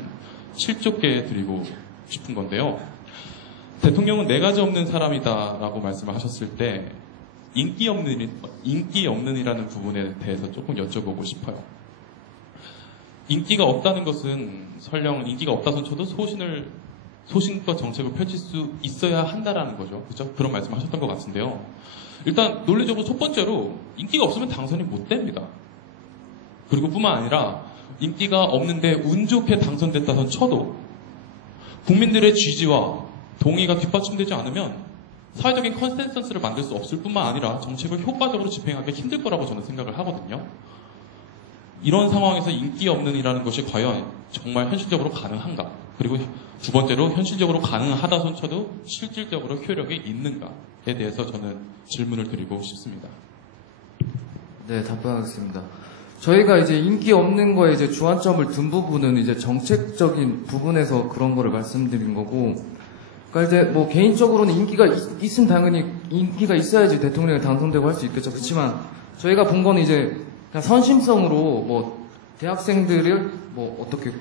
7조께 드리고 싶은 건데요. 대통령은 네 가지 없는 사람이다라고 말씀을 하셨을 때 인기 없는이라는 부분에 대해서 조금 여쭤보고 싶어요. 인기가 없다는 것은 설령 인기가 없다 손쳐도 소신껏 정책을 펼칠 수 있어야 한다라는 거죠. 그죠? 그런 말씀 하셨던 것 같은데요. 일단 논리적으로 첫 번째로 인기가 없으면 당선이 못 됩니다. 그리고 뿐만 아니라 인기가 없는데 운 좋게 당선됐다선 쳐도 국민들의 지지와 동의가 뒷받침되지 않으면 사회적인 컨센서스를 만들 수 없을 뿐만 아니라 정책을 효과적으로 집행하기 힘들 거라고 저는 생각을 하거든요. 이런 상황에서 인기 없는이라는 것이 과연 정말 현실적으로 가능한가? 그리고 두 번째로 현실적으로 가능하다 손쳐도 실질적으로 효력이 있는가에 대해서 저는 질문을 드리고 싶습니다. 네, 답변하겠습니다. 저희가 이제 인기 없는 거에 이제 주안점을 둔 부분은 이제 정책적인 부분에서 그런 거를 말씀드린 거고, 그러니까 이제 뭐 개인적으로는 인기가 있으면 당연히 인기가 있어야지 대통령이 당선되고 할 수 있겠죠. 그렇지만 저희가 본 거는 이제 그냥 선심성으로 뭐 대학생들을 뭐 어떻게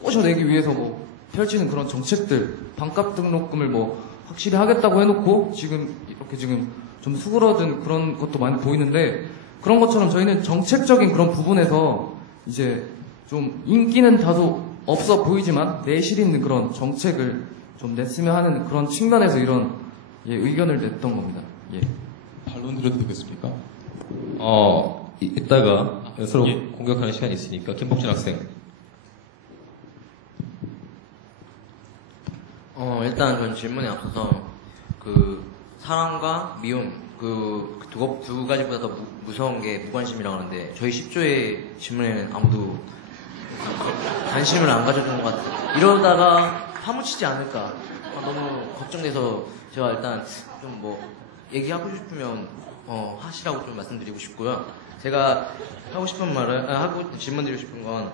꼬셔내기 위해서 뭐 펼치는 그런 정책들, 반값 등록금을 뭐 확실히 하겠다고 해놓고 지금 이렇게 지금 좀 수그러든 그런 것도 많이 보이는데, 그런 것처럼 저희는 정책적인 그런 부분에서 이제 좀 인기는 다소 없어 보이지만 내실 있는 그런 정책을 좀 냈으면 하는 그런 측면에서 이런 의견을 냈던 겁니다. 예. 반론 드려도 되겠습니까? 이따가 서로 예. 공격하는 시간이 있으니까 김복진 학생. 일단 전 질문에 앞서서 그 사랑과 미움 두 가지보다 더 무서운 게 무관심이라고 하는데 저희 10조의 질문에는 아무도 관심을 안 가져주는 것 같아요. 이러다가 파묻히지 않을까 너무 걱정돼서 제가 일단 좀 뭐 얘기하고 싶으면 하시라고 좀 말씀드리고 싶고요. 제가 하고 싶은 말은 질문 드리고 싶은 건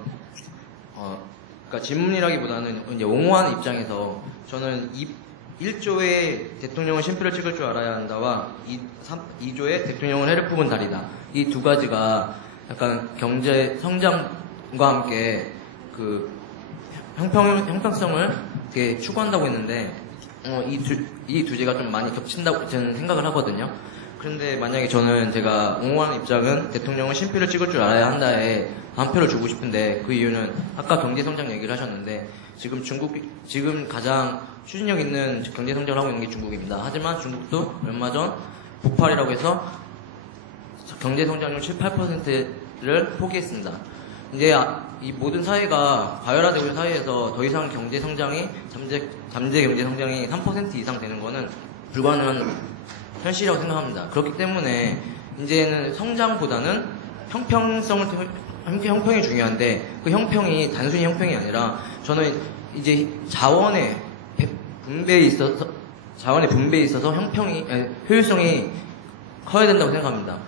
그러니까 질문이라기보다는 이제 옹호하는 입장에서 저는 1조의 대통령은 심표를 찍을 줄 알아야 한다와 2조의 대통령은 해를 뽑은 달이다. 이 두 가지가 약간 경제 성장과 함께 그 형평성을 되게 추구한다고 했는데 이 두 제가 좀 많이 겹친다고 저는 생각을 하거든요. 그런데 만약에 제가 옹호하는 입장은 대통령은 심표를 찍을 줄 알아야 한다에 반표를 주고 싶은데 그 이유는 아까 경제성장 얘기를 하셨는데 지금 가장 추진력 있는 경제성장을 하고 있는 게 중국입니다. 하지만 중국도 얼마 전 북팔이라고 해서 경제성장률 7, 8%를 포기했습니다. 이제 이 모든 사회가 과열화되고 있는 사회에서 더 이상 경제성장이 잠재 경제성장이 3% 이상 되는 거는 불가능한 현실이라고 생각합니다. 그렇기 때문에 이제는 성장보다는 형평이 중요한데 그 형평이 단순히 형평이 아니라 저는 이제 자원의 분배에 있어서 효율성이 커야 된다고 생각합니다.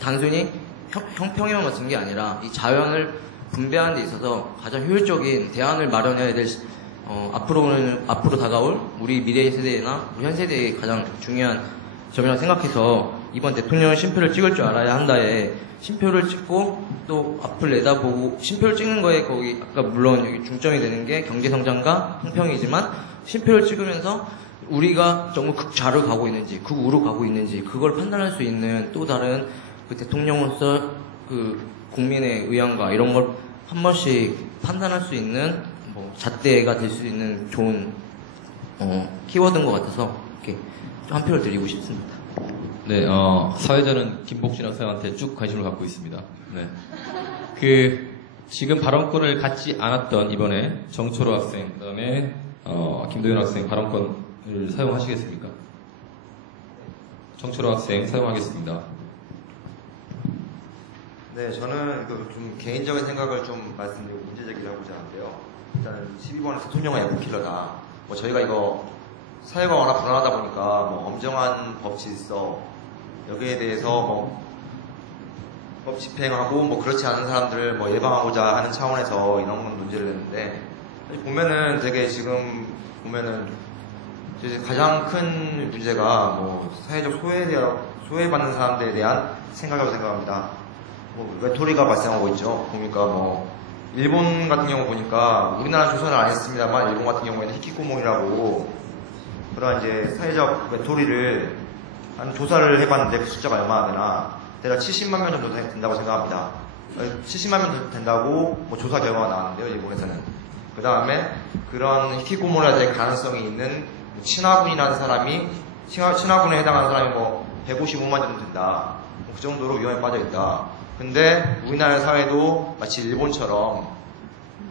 단순히 형평에만 맞춘 게 아니라 이 자원을 분배하는 데 있어서 가장 효율적인 대안을 마련해야 될 앞으로 다가올 우리 미래 세대나 우리 현 세대의 가장 중요한 점이라고 생각해서 이번 대통령은 심표를 찍을 줄 알아야 한다에 심표를 찍고 또 앞을 내다보고 심표를 찍는 거에 거기 아까 물론 여기 중점이 되는 게 경제성장과 형평이지만 심표를 찍으면서 우리가 너무 극좌로 가고 있는지 극우로 가고 있는지 그걸 판단할 수 있는 또 다른 그 대통령으로서 그 국민의 의향과 이런 걸 한 번씩 판단할 수 있는 뭐 잣대가 될 수 있는 좋은 키워드인 것 같아서 이렇게 한 표를 드리고 싶습니다. 네, 사회자는 김복진 학생한테 쭉 관심을 갖고 있습니다. 네. 지금 발언권을 갖지 않았던 이번에 정초로 학생, 그 다음에, 김도현 학생 발언권을 사용하시겠습니까? 정초로 학생 사용하겠습니다. 네, 저는 좀 개인적인 생각을 좀 말씀드리고 문제 제기를 하고자 하는데요. 일단은 12번은 대통령은 애국킬러다. 뭐 저희가 이거 사회가 워낙 불안하다 보니까 뭐 엄정한 법 질서 여기에 대해서 뭐 법 집행하고 뭐 그렇지 않은 사람들을 뭐 예방하고자 하는 차원에서 이런 문제를 냈는데 보면은 되게 지금 보면은 이제 가장 큰 문제가 뭐 사회적 소외받는 사람들에 대한 생각이라고 생각합니다. 뭐 외톨이가 발생하고 있죠. 보니까 뭐 일본 같은 경우 보니까 우리나라 조사를 안 했습니다만 일본 같은 경우에는 히키코모리라고 그런 이제 사회적 외톨이를 한 조사를 해봤는데 그 숫자가 얼마나 되나 대략 70만 명 정도 된다고 생각합니다. 70만 명 된다고 뭐 조사 결과가 나왔는데요, 일본에서는. 그 다음에 그런 히키코모리가 될 가능성이 있는 친화군이라는 사람이 친화군에 해당하는 사람이 뭐 155만 정도 된다. 그 정도로 위험에 빠져 있다. 근데 우리나라 사회도 마치 일본처럼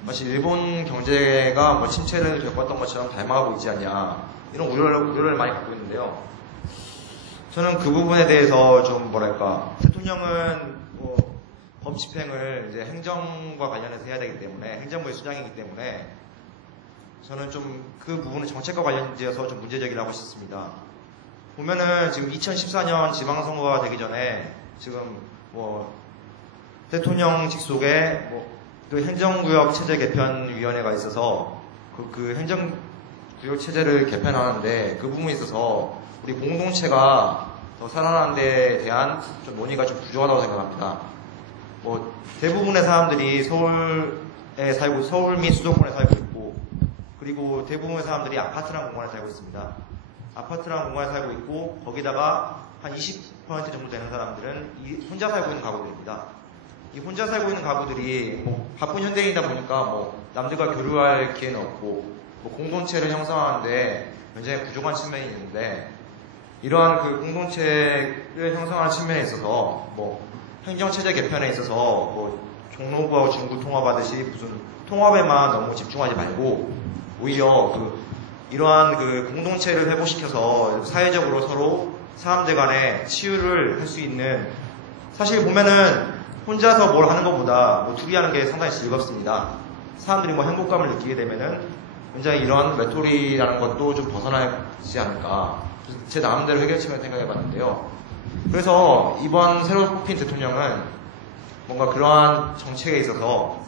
마치 일본 경제가 뭐 침체를 겪었던 것처럼 닮아가고 있지 않냐 이런 우려를 많이 갖고 있는데요. 저는 그 부분에 대해서 좀 뭐랄까 대통령은 뭐 법 집행을 이제 행정과 관련해서 해야 되기 때문에 행정부의 수장이기 때문에 저는 좀 그 부분은 정책과 관련지어서 좀 문제 제기를 하고 싶습니다. 보면은 지금 2014년 지방선거가 되기 전에 지금 뭐 대통령직 속에 그 행정구역 체제 개편위원회가 있어서 그 행정구역 체제를 개편하는데 그 부분에 있어서 우리 공동체가 더 살아나는 데 대한 좀 논의가 좀 부족하다고 생각합니다. 뭐 대부분의 사람들이 서울 및 수도권에 살고 있고 그리고 대부분의 사람들이 아파트랑 공간에 살고 있습니다. 아파트랑 공간에 살고 있고 거기다가 한 20% 정도 되는 사람들은 혼자 살고 있는 가구들입니다. 이 혼자 살고 있는 가구들이 뭐 바쁜 현대인이다 보니까 뭐 남들과 교류할 기회는 없고 뭐 공동체를 형성하는데 굉장히 부족한 측면이 있는데 이러한 그 공동체를 형성하는 측면에 있어서 뭐 행정체제 개편에 있어서 뭐 종로구하고 중구 통합하듯이 무슨 통합에만 너무 집중하지 말고 오히려 이러한 그 공동체를 회복시켜서 사회적으로 서로 사람들 간에 치유를 할 수 있는, 사실 보면은 혼자서 뭘 하는 것보다 뭐 둘이 하는 게 상당히 즐겁습니다. 사람들이 뭐 행복감을 느끼게 되면은 굉장히 이런 외톨이라는 것도 좀 벗어나지 않을까. 제 나름대로 해결책을 생각해 봤는데요. 그래서 이번 새로 뽑힌 대통령은 뭔가 그러한 정책에 있어서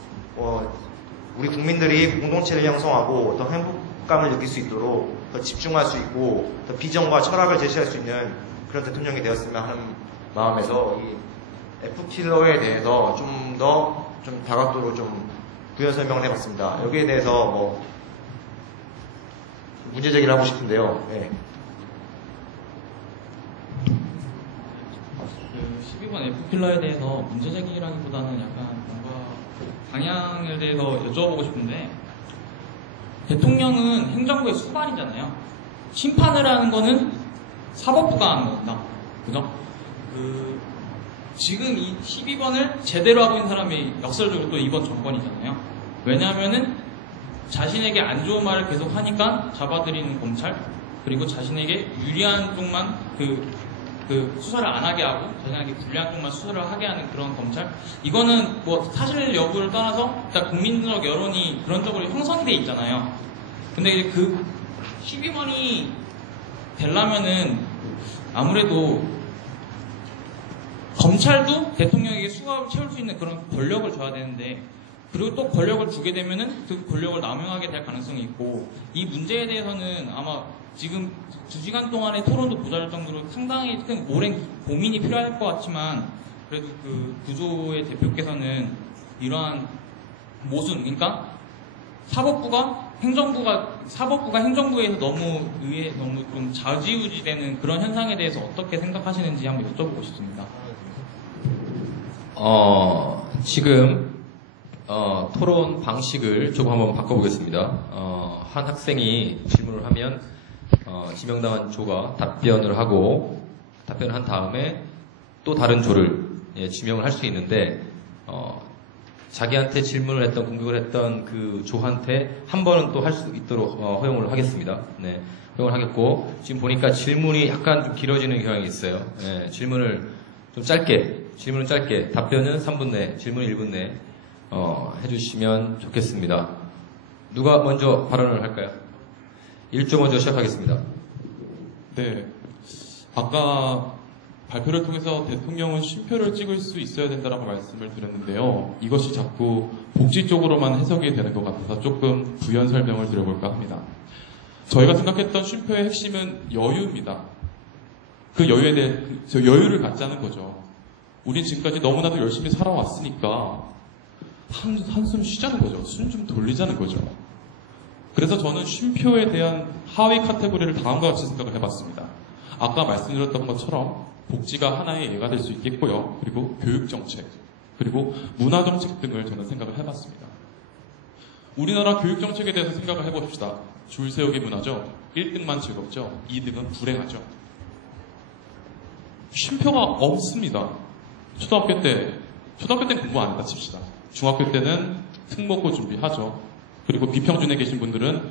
우리 국민들이 공동체를 형성하고 더 행복감을 느낄 수 있도록 더 집중할 수 있고 더 비전과 철학을 제시할 수 있는 그런 대통령이 되었으면 하는 마음에서 이 F킬러에 대해서 좀 더 좀 다각도로 좀 부연 설명을 해봤습니다. 여기에 대해서 뭐 문제 제기를 하고 싶은데요. 네. 그 12번 F킬러에 대해서 문제 제기라기보다는 약간 뭔가 방향에 대해서 여쭤보고 싶은데, 대통령은 행정부의 수반이잖아요. 심판을 하는 거는 사법부가 하는 겁니다. 그죠? 지금 이 12번을 제대로 하고 있는 사람이 역설적으로 또 이번 정권이잖아요. 왜냐하면은 자신에게 안 좋은 말을 계속 하니까 잡아들이는 검찰, 그리고 자신에게 유리한 쪽만 수사를 안 하게 하고 자신에게 불리한 쪽만 수사를 하게 하는 그런 검찰. 이거는 뭐 사실 여부를 떠나서 일단 국민적 여론이 그런 쪽으로 형성돼 있잖아요. 근데 이제 그 12번이 되려면은 아무래도 검찰도 대통령에게 수갑을 채울 수 있는 그런 권력을 줘야 되는데, 그리고 또 권력을 주게 되면은 그 권력을 남용하게 될 가능성이 있고, 이 문제에 대해서는 아마 지금 2시간 동안의 토론도 모자랄 정도로 상당히 큰 오랜 고민이 필요할 것 같지만, 그래도 그 구조의 대표께서는 이러한 모순, 그러니까 사법부가 행정부에서 너무 좀 좌지우지되는 그런 현상에 대해서 어떻게 생각하시는지 한번 여쭤보고 싶습니다. 지금 토론 방식을 조금 한번 바꿔보겠습니다. 한 학생이 질문을 하면 지명당한 조가 답변을 한 다음에 또 다른 조를 지명을 할 수 있는데, 자기한테 질문을 했던, 공격을 했던 그 조한테 한 번은 또 할 수 있도록 허용을 하겠습니다. 네, 허용을 하겠고, 지금 보니까 질문이 약간 좀 길어지는 경향이 있어요. 네, 질문은 짧게, 답변은 3분 내, 질문은 1분 내 해주시면 좋겠습니다. 누가 먼저 발언을 할까요? 1조 먼저 시작하겠습니다. 네. 아까 발표를 통해서 대통령은 쉼표를 찍을 수 있어야 된다라고 말씀을 드렸는데요. 이것이 자꾸 복지 쪽으로만 해석이 되는 것 같아서 조금 부연 설명을 드려볼까 합니다. 저희가 생각했던 쉼표의 핵심은 여유입니다. 그 여유에 대해 여유를 갖자는 거죠. 우린 지금까지 너무나도 열심히 살아왔으니까 한숨 쉬자는 거죠. 숨 좀 돌리자는 거죠. 그래서 저는 쉼표에 대한 하위 카테고리를 다음과 같이 생각을 해봤습니다. 아까 말씀드렸던 것처럼 복지가 하나의 예가 될 수 있겠고요. 그리고 교육정책, 그리고 문화정책 등을 저는 생각을 해봤습니다. 우리나라 교육정책에 대해서 생각을 해봅시다. 줄 세우기 문화죠. 1등만 즐겁죠. 2등은 불행하죠. 쉼표가 없습니다. 초등학교 때는 공부 안 한다 칩시다. 중학교 때는 특목고 준비하죠. 그리고 비평준에 계신 분들은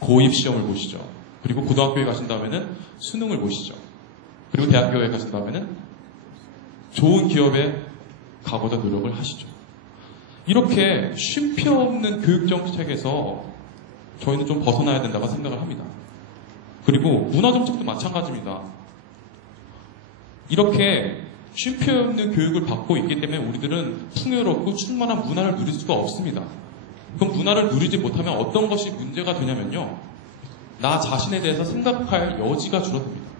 고입 시험을 보시죠. 그리고 고등학교에 가신 다음에는 수능을 보시죠. 그리고 대학교에 가신 다음에는 좋은 기업에 가고자 노력을 하시죠. 이렇게 쉼표 없는 교육정책에서 저희는 좀 벗어나야 된다고 생각을 합니다. 그리고 문화정책도 마찬가지입니다. 이렇게 쉼표 없는 교육을 받고 있기 때문에 우리들은 풍요롭고 충만한 문화를 누릴 수가 없습니다. 그럼 문화를 누리지 못하면 어떤 것이 문제가 되냐면요. 나 자신에 대해서 생각할 여지가 줄어듭니다.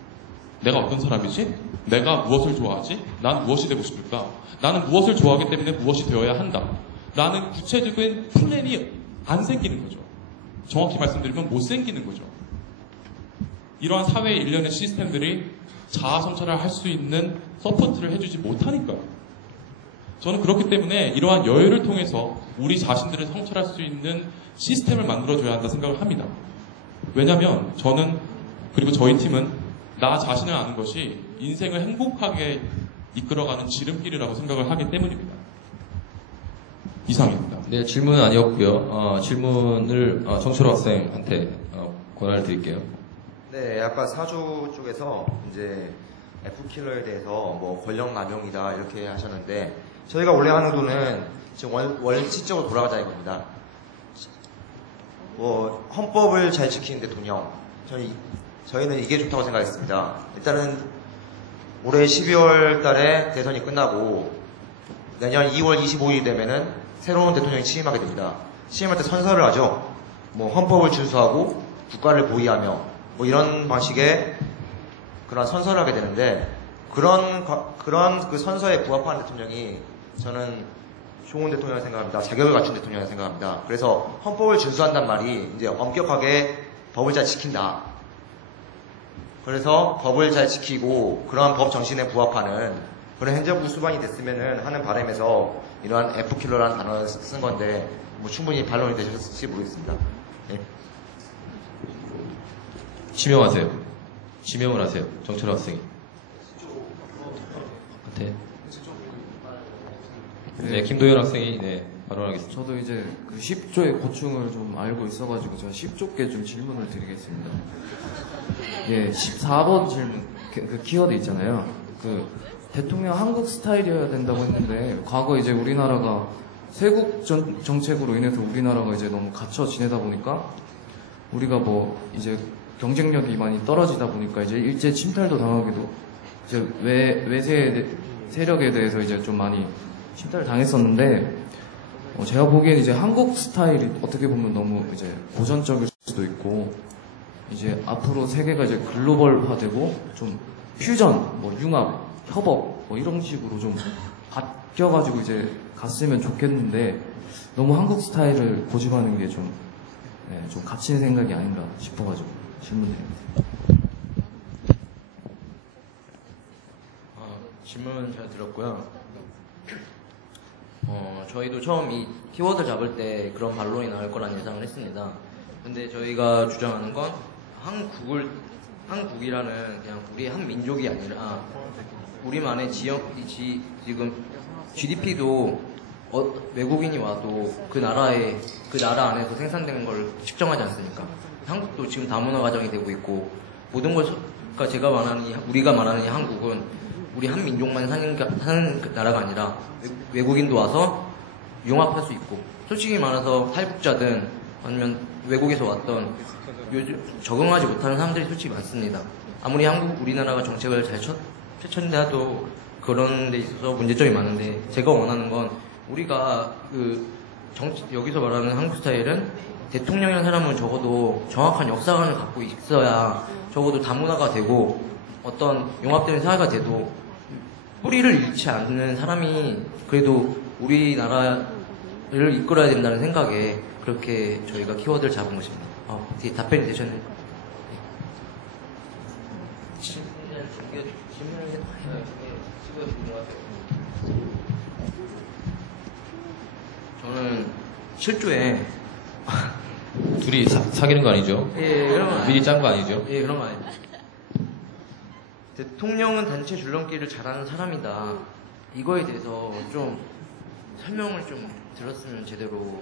내가 어떤 사람이지? 내가 무엇을 좋아하지? 난 무엇이 되고 싶을까? 나는 무엇을 좋아하기 때문에 무엇이 되어야 한다. 라는 구체적인 플랜이 안 생기는 거죠. 정확히 말씀드리면 못 생기는 거죠. 이러한 사회 일련의 시스템들이 자아 성찰을 할 수 있는 서포트를 해주지 못하니까요. 저는 그렇기 때문에 이러한 여유를 통해서 우리 자신들을 성찰할 수 있는 시스템을 만들어줘야 한다 생각을 합니다. 왜냐하면 저는, 그리고 저희 팀은 나 자신을 아는 것이 인생을 행복하게 이끌어가는 지름길이라고 생각을 하기 때문입니다. 이상입니다. 네, 질문은 아니었고요. 질문을 정철호 학생한테 권한을 드릴게요. 네, 아까 사주 쪽에서 이제 F킬러에 대해서 뭐 권력 남용이다 이렇게 하셨는데 저희가 원래 하는 의도는 지금 원칙적으로 돌아가자 이겁니다. 뭐 헌법을 잘 지키는 대통령 저희는 이게 좋다고 생각했습니다. 일단은 올해 12월 달에 대선이 끝나고 내년 2월 25일 되면은 새로운 대통령이 취임하게 됩니다. 취임할 때 선서를 하죠. 뭐 헌법을 준수하고 국가를 보위하며 뭐 이런 방식의 그런 선서를 하게 되는데 그런 그 선서에 부합하는 대통령이 저는 좋은 대통령이라고 생각합니다. 자격을 갖춘 대통령이라고 생각합니다. 그래서 헌법을 준수한단 말이 이제 엄격하게 법을 잘 지킨다. 그래서 법을 잘 지키고 그러한 법 정신에 부합하는 그런 행정부 수반이 됐으면 하는 바람에서 이러한 F킬러라는 단어를 쓴 건데 뭐 충분히 반론이 되셨을지 모르겠습니다. 네. 지명하세요. 지명을 하세요. 정철 학생이. 네. 네, 김도현 학생이 네, 발언하겠습니다. 저도 이제 그 10조의 고충을 좀 알고 있어가지고 제가 10조께 좀 질문을 드리겠습니다. 예, 14번 질문, 그 키워드 있잖아요. 그 대통령 한국 스타일이어야 된다고 했는데 과거 이제 우리나라가 세국 정책으로 인해서 우리나라가 이제 너무 갇혀 지내다 보니까 우리가 뭐 이제 경쟁력이 많이 떨어지다 보니까 이제 일제 침탈도 당하기도 이제 외세 세력에 대해서 이제 좀 많이 침탈을 당했었는데 제가 보기엔 이제 한국 스타일이 어떻게 보면 너무 이제 고전적일 수도 있고 이제 앞으로 세계가 이제 글로벌화되고 좀 퓨전, 뭐 융합, 협업 뭐 이런 식으로 좀 바뀌어가지고 이제 갔으면 좋겠는데 너무 한국 스타일을 고집하는 게 좀 좀 갇힌 생각이 아닌가 싶어가지고 질문드립니다. 질문 잘 들었고요. 저희도 처음 이 키워드 잡을 때 그런 반론이 나올 거란 예상을 했습니다. 근데 저희가 주장하는 건 한국이라는 그냥 우리 한 민족이 아니라 우리만의 지금 GDP도 외국인이 와도 그 나라 안에서 생산되는 걸 측정하지 않습니까? 한국도 지금 다문화 가정이 되고 있고 모든 걸 그러니까 우리가 말하는 이 한국은 우리 한 민족만 사는 나라가 아니라 외국인도 와서 융합할 수 있고 솔직히 말해서 탈북자든 아니면 외국에서 왔던 요즘 적응하지 못하는 사람들이 솔직히 많습니다. 아무리 우리나라가 정책을 잘 펼쳤는데도 그런 데 있어서 문제점이 많은데 제가 원하는 건 우리가 여기서 말하는 한국 스타일은 대통령이라는 사람은 적어도 정확한 역사관을 갖고 있어야 적어도 다문화가 되고 어떤 융합되는 사회가 돼도 뿌리를 잃지 않는 사람이 그래도 우리나라를 이끌어야 된다는 생각에 그렇게 저희가 키워드를 잡은 것입니다. 어떻게 답변이 되셨나요? 저는 실조에 둘이 사귀는 거 아니죠? 예, 그런 미리 짠 거 아니죠? 예, 그런 거 아닙니다. 대통령은 단체 줄넘기를 잘하는 사람이다. 이거에 대해서 좀 설명을 좀 들었으면 제대로.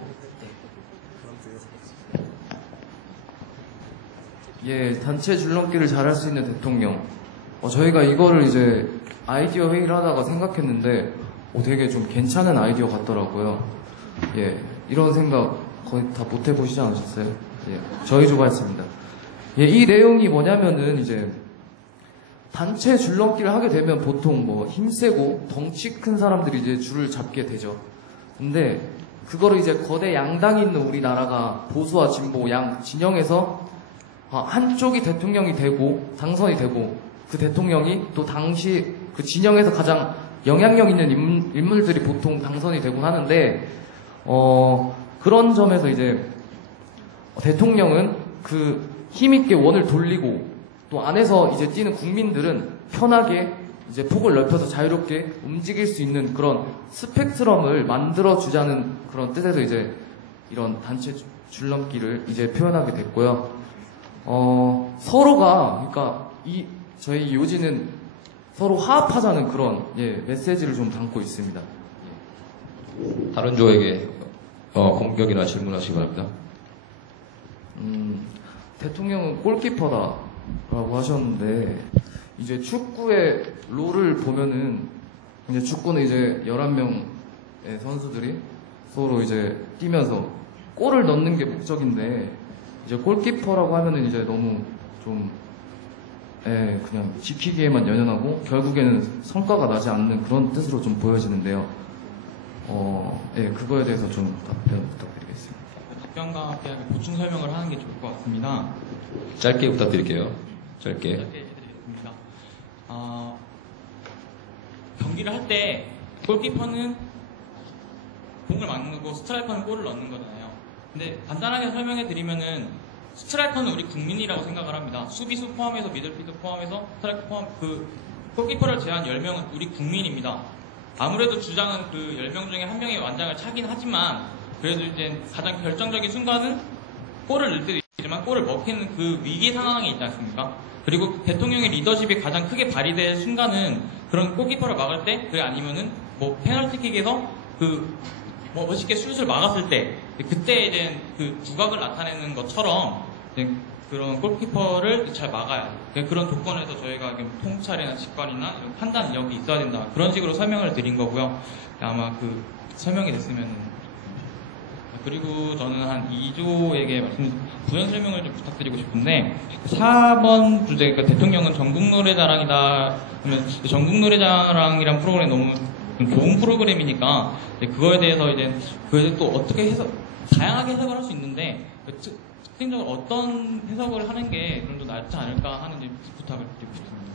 예, 단체 줄넘기를 잘할 수 있는 대통령. 저희가 이거를 이제 아이디어 회의를 하다가 생각했는데, 되게 좀 괜찮은 아이디어 같더라고요. 예, 이런 생각 거의 다 못 해보시지 않으셨어요? 예, 저희 조가 했습니다. 예, 이 내용이 뭐냐면은 이제, 단체 줄넘기를 하게 되면 보통 뭐 힘세고 덩치 큰 사람들이 이제 줄을 잡게 되죠. 근데 그거를 이제 거대 양당이 있는 우리나라가 보수와 진보 양 진영에서 한쪽이 대통령이 되고 당선이 되고 그 대통령이 또 당시 그 진영에서 가장 영향력 있는 인물들이 보통 당선이 되곤 하는데 그런 점에서 이제 대통령은 그 힘있게 원을 돌리고 또 안에서 이제 뛰는 국민들은 편하게 이제 폭을 넓혀서 자유롭게 움직일 수 있는 그런 스펙트럼을 만들어주자는 그런 뜻에서 이제 이런 단체 줄넘기를 이제 표현하게 됐고요. 서로가, 그러니까 저희 요지는 서로 화합하자는 그런, 메시지를 좀 담고 있습니다. 다른 조에게 공격이나 질문하시기 바랍니다. 대통령은 골키퍼다. 라고 하셨는데, 이제 축구의 룰을 보면은, 이제 축구는 이제 11명의 선수들이 서로 이제 뛰면서 골을 넣는 게 목적인데, 이제 골키퍼라고 하면은 이제 너무 좀, 그냥 지키기에만 연연하고, 결국에는 성과가 나지 않는 그런 뜻으로 좀 보여지는데요. 그거에 대해서 좀 답변 부탁드리겠습니다. 답변과 함께 보충 설명을 하는 게 좋을 것 같습니다. 짧게 부탁드릴게요. 짧게. 해드리겠습니다. 경기를 할 때 골키퍼는 공을 막는 거고 스트라이커는 골을 넣는 거잖아요. 근데 간단하게 설명해 드리면은 스트라이커는 우리 국민이라고 생각을 합니다. 수비수 포함해서 미들필더 포함해서 스트라이커 포함 골키퍼를 제한 10명은 우리 국민입니다. 아무래도 주장은 그 10명 중에 한 명이 완장을 차긴 하지만 그래도 이제 가장 결정적인 순간은 골을 넣을 때도 있지만 골을 먹히는 그 위기 상황이 있지 않습니까? 그리고 대통령의 리더십이 가장 크게 발휘될 순간은 그런 골키퍼를 막을 때, 그게 아니면은 뭐 페널티킥에서 멋있게 슛을 막았을 때, 그때 이제 그 두각을 나타내는 것처럼 이제 그런 골키퍼를 잘 막아야 돼. 그런 조건에서 저희가 통찰이나 직관이나 이런 판단력이 있어야 된다. 그런 식으로 설명을 드린 거고요. 아마 그 설명이 됐으면. 그리고 저는 한 2조에게 부연 설명을 좀 부탁드리고 싶은데 4번 주제, 그러니까 대통령은 전국노래자랑이다. 그러면 전국노래자랑이란 프로그램이 너무 좋은 프로그램이니까 그거에 대해서 이제 그걸 또 어떻게 다양하게 해석을 할 수 있는데 특징적으로 어떤 해석을 하는 게 좀 더 낫지 않을까 하는 부탁을 드리고 싶습니다.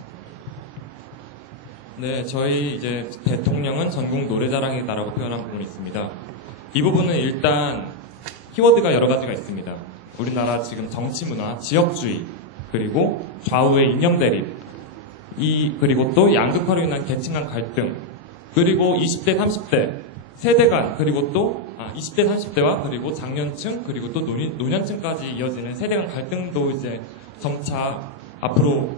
네, 저희 이제 대통령은 전국 노래자랑이다라고 표현한 부분이 있습니다. 이 부분은 일단 키워드가 여러 가지가 있습니다. 우리나라 지금 정치 문화, 지역주의, 그리고 좌우의 이념 대립, 그리고 또 양극화로 인한 계층 간 갈등, 그리고 20대, 30대, 세대 간, 그리고 또 20대, 30대와 그리고 장년층, 그리고 또 노년층까지 이어지는 세대 간 갈등도 이제 점차 앞으로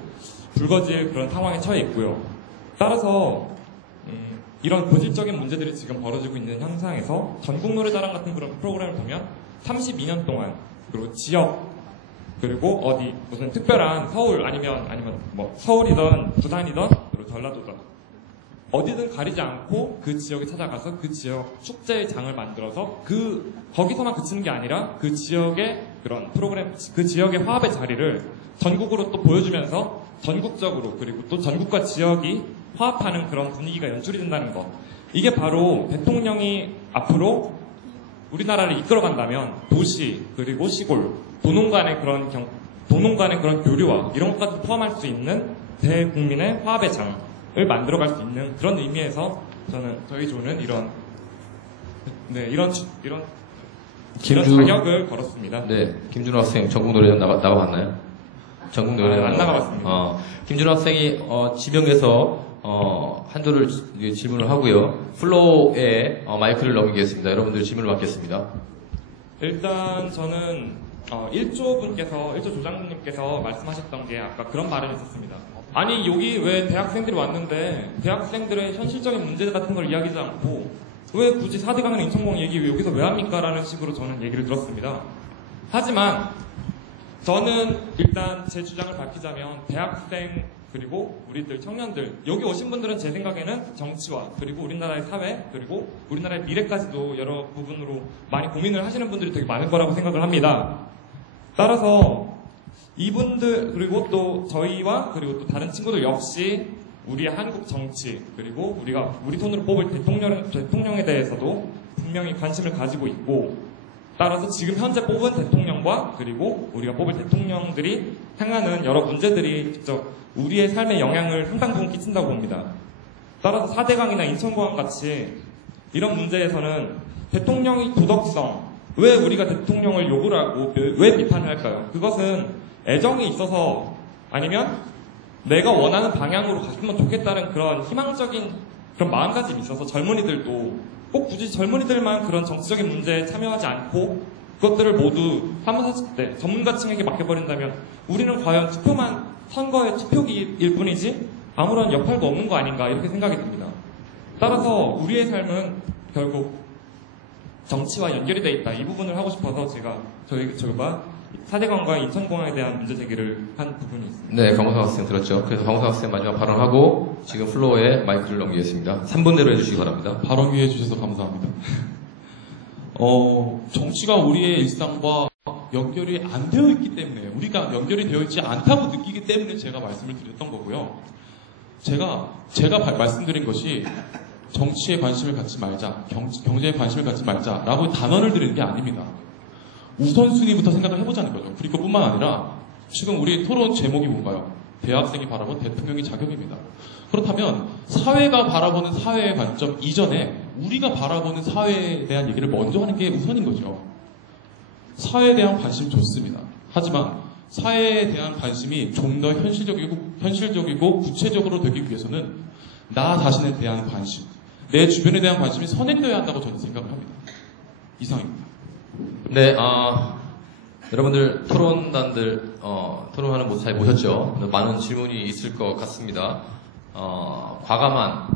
불거질 그런 상황에 처해 있고요. 따라서 이런 본질적인 문제들이 지금 벌어지고 있는 현상에서 전국노래자랑 같은 그런 프로그램을 보면 32년 동안 그리고 지역 그리고 어디 무슨 특별한 서울 아니면 뭐 서울이든 부산이든 그리고 전라도든 어디든 가리지 않고 그 지역에 찾아가서 그 지역 축제의 장을 만들어서 거기서만 그치는 게 아니라 그 지역의 그런 프로그램, 그 지역의 화합의 자리를 전국으로 또 보여주면서 전국적으로 그리고 또 전국과 지역이 화합하는 그런 분위기가 연출이 된다는 것. 이게 바로 대통령이 앞으로 우리나라를 이끌어간다면 도시 그리고 시골, 도농 간의 그런 교류와 이런 것까지 포함할 수 있는 대국민의 화합의 장을 만들어갈 수 있는 그런 의미에서 저희 조는 이런 자격을 걸었습니다. 네, 김준호 학생 전국 노래장 나가봤나요? 전국 노래장 안 나가봤습니다. 김준호 학생이 지명해서 한 조를 질문을 하고요. 플로우에 마이크를 넘기겠습니다. 여러분들 질문을 받겠습니다. 일단 저는 1조 조장님께서 말씀하셨던 게 아까 그런 발언이 있었습니다. 아니 여기 왜 대학생들이 왔는데 대학생들의 현실적인 문제 같은 걸 이야기하지 않고 왜 굳이 4대 강연 인천공항 얘기 왜 여기서 왜 합니까? 라는 식으로 저는 얘기를 들었습니다. 하지만 저는 일단 제 주장을 밝히자면 대학생 그리고 우리들 청년들 여기 오신 분들은 제 생각에는 정치와 그리고 우리나라의 사회 그리고 우리나라의 미래까지도 여러 부분으로 많이 고민을 하시는 분들이 되게 많을 거라고 생각을 합니다. 따라서 이분들 그리고 또 저희와 그리고 또 다른 친구들 역시 우리의 한국 정치 그리고 우리 손으로 뽑을 대통령에 대해서도 분명히 관심을 가지고 있고 따라서 지금 현재 뽑은 대통령과 그리고 우리가 뽑을 대통령들이 향하는 여러 문제들이 직접 우리의 삶에 영향을 상당 부분 끼친다고 봅니다. 따라서 4대강이나 인천공항 같이 이런 문제에서는 대통령의 도덕성, 왜 우리가 대통령을 욕을 하고 왜 비판을 할까요? 그것은 애정이 있어서 아니면 내가 원하는 방향으로 갔으면 좋겠다는 그런 희망적인 그런 마음가짐이 있어서 젊은이들도 꼭 굳이 젊은이들만 그런 정치적인 문제에 참여하지 않고 그것들을 모두 30, 40대 전문가층에게 맡겨버린다면 우리는 과연 선거의 투표기일 뿐이지 아무런 역할도 없는 거 아닌가 이렇게 생각이 듭니다. 따라서 우리의 삶은 결국 정치와 연결이 돼 있다. 이 부분을 하고 싶어서 저희가 사대강과 인천공항에 대한 문제 제기를 한 부분이 있습니다. 네, 강호상 학생 들었죠. 그래서 강호상 학생 마지막 발언하고 지금 플로어에 마이크를 넘기겠습니다. 3분대로 해주시기 바랍니다. 발언 기회 주셔서 감사합니다. 정치가 우리의 일상과 연결이 안 되어 있기 때문에, 우리가 연결이 되어 있지 않다고 느끼기 때문에 제가 말씀을 드렸던 거고요. 제가 말씀드린 것이 정치에 관심을 갖지 말자, 경제에 관심을 갖지 말자라고 단언을 드리는 게 아닙니다. 우선순위부터 생각을 해보자는 거죠. 그리고 뿐만 아니라 지금 우리 토론 제목이 뭔가요? 대학생이 바라본 대통령의 자격입니다. 그렇다면 사회가 바라보는 사회의 관점 이전에 우리가 바라보는 사회에 대한 얘기를 먼저 하는 게 우선인 거죠. 사회에 대한 관심 좋습니다. 하지만 사회에 대한 관심이 좀 더 현실적이고 구체적으로 되기 위해서는 나 자신에 대한 관심, 내 주변에 대한 관심이 선행되어야 한다고 저는 생각을 합니다. 이상입니다. 네, 여러분들 토론단들 토론하는 모습 잘 보셨죠? 많은 질문이 있을 것 같습니다. 과감한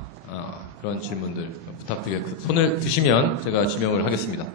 그런 질문들 부탁드리겠습니다. 손을 드시면 제가 지명을 하겠습니다.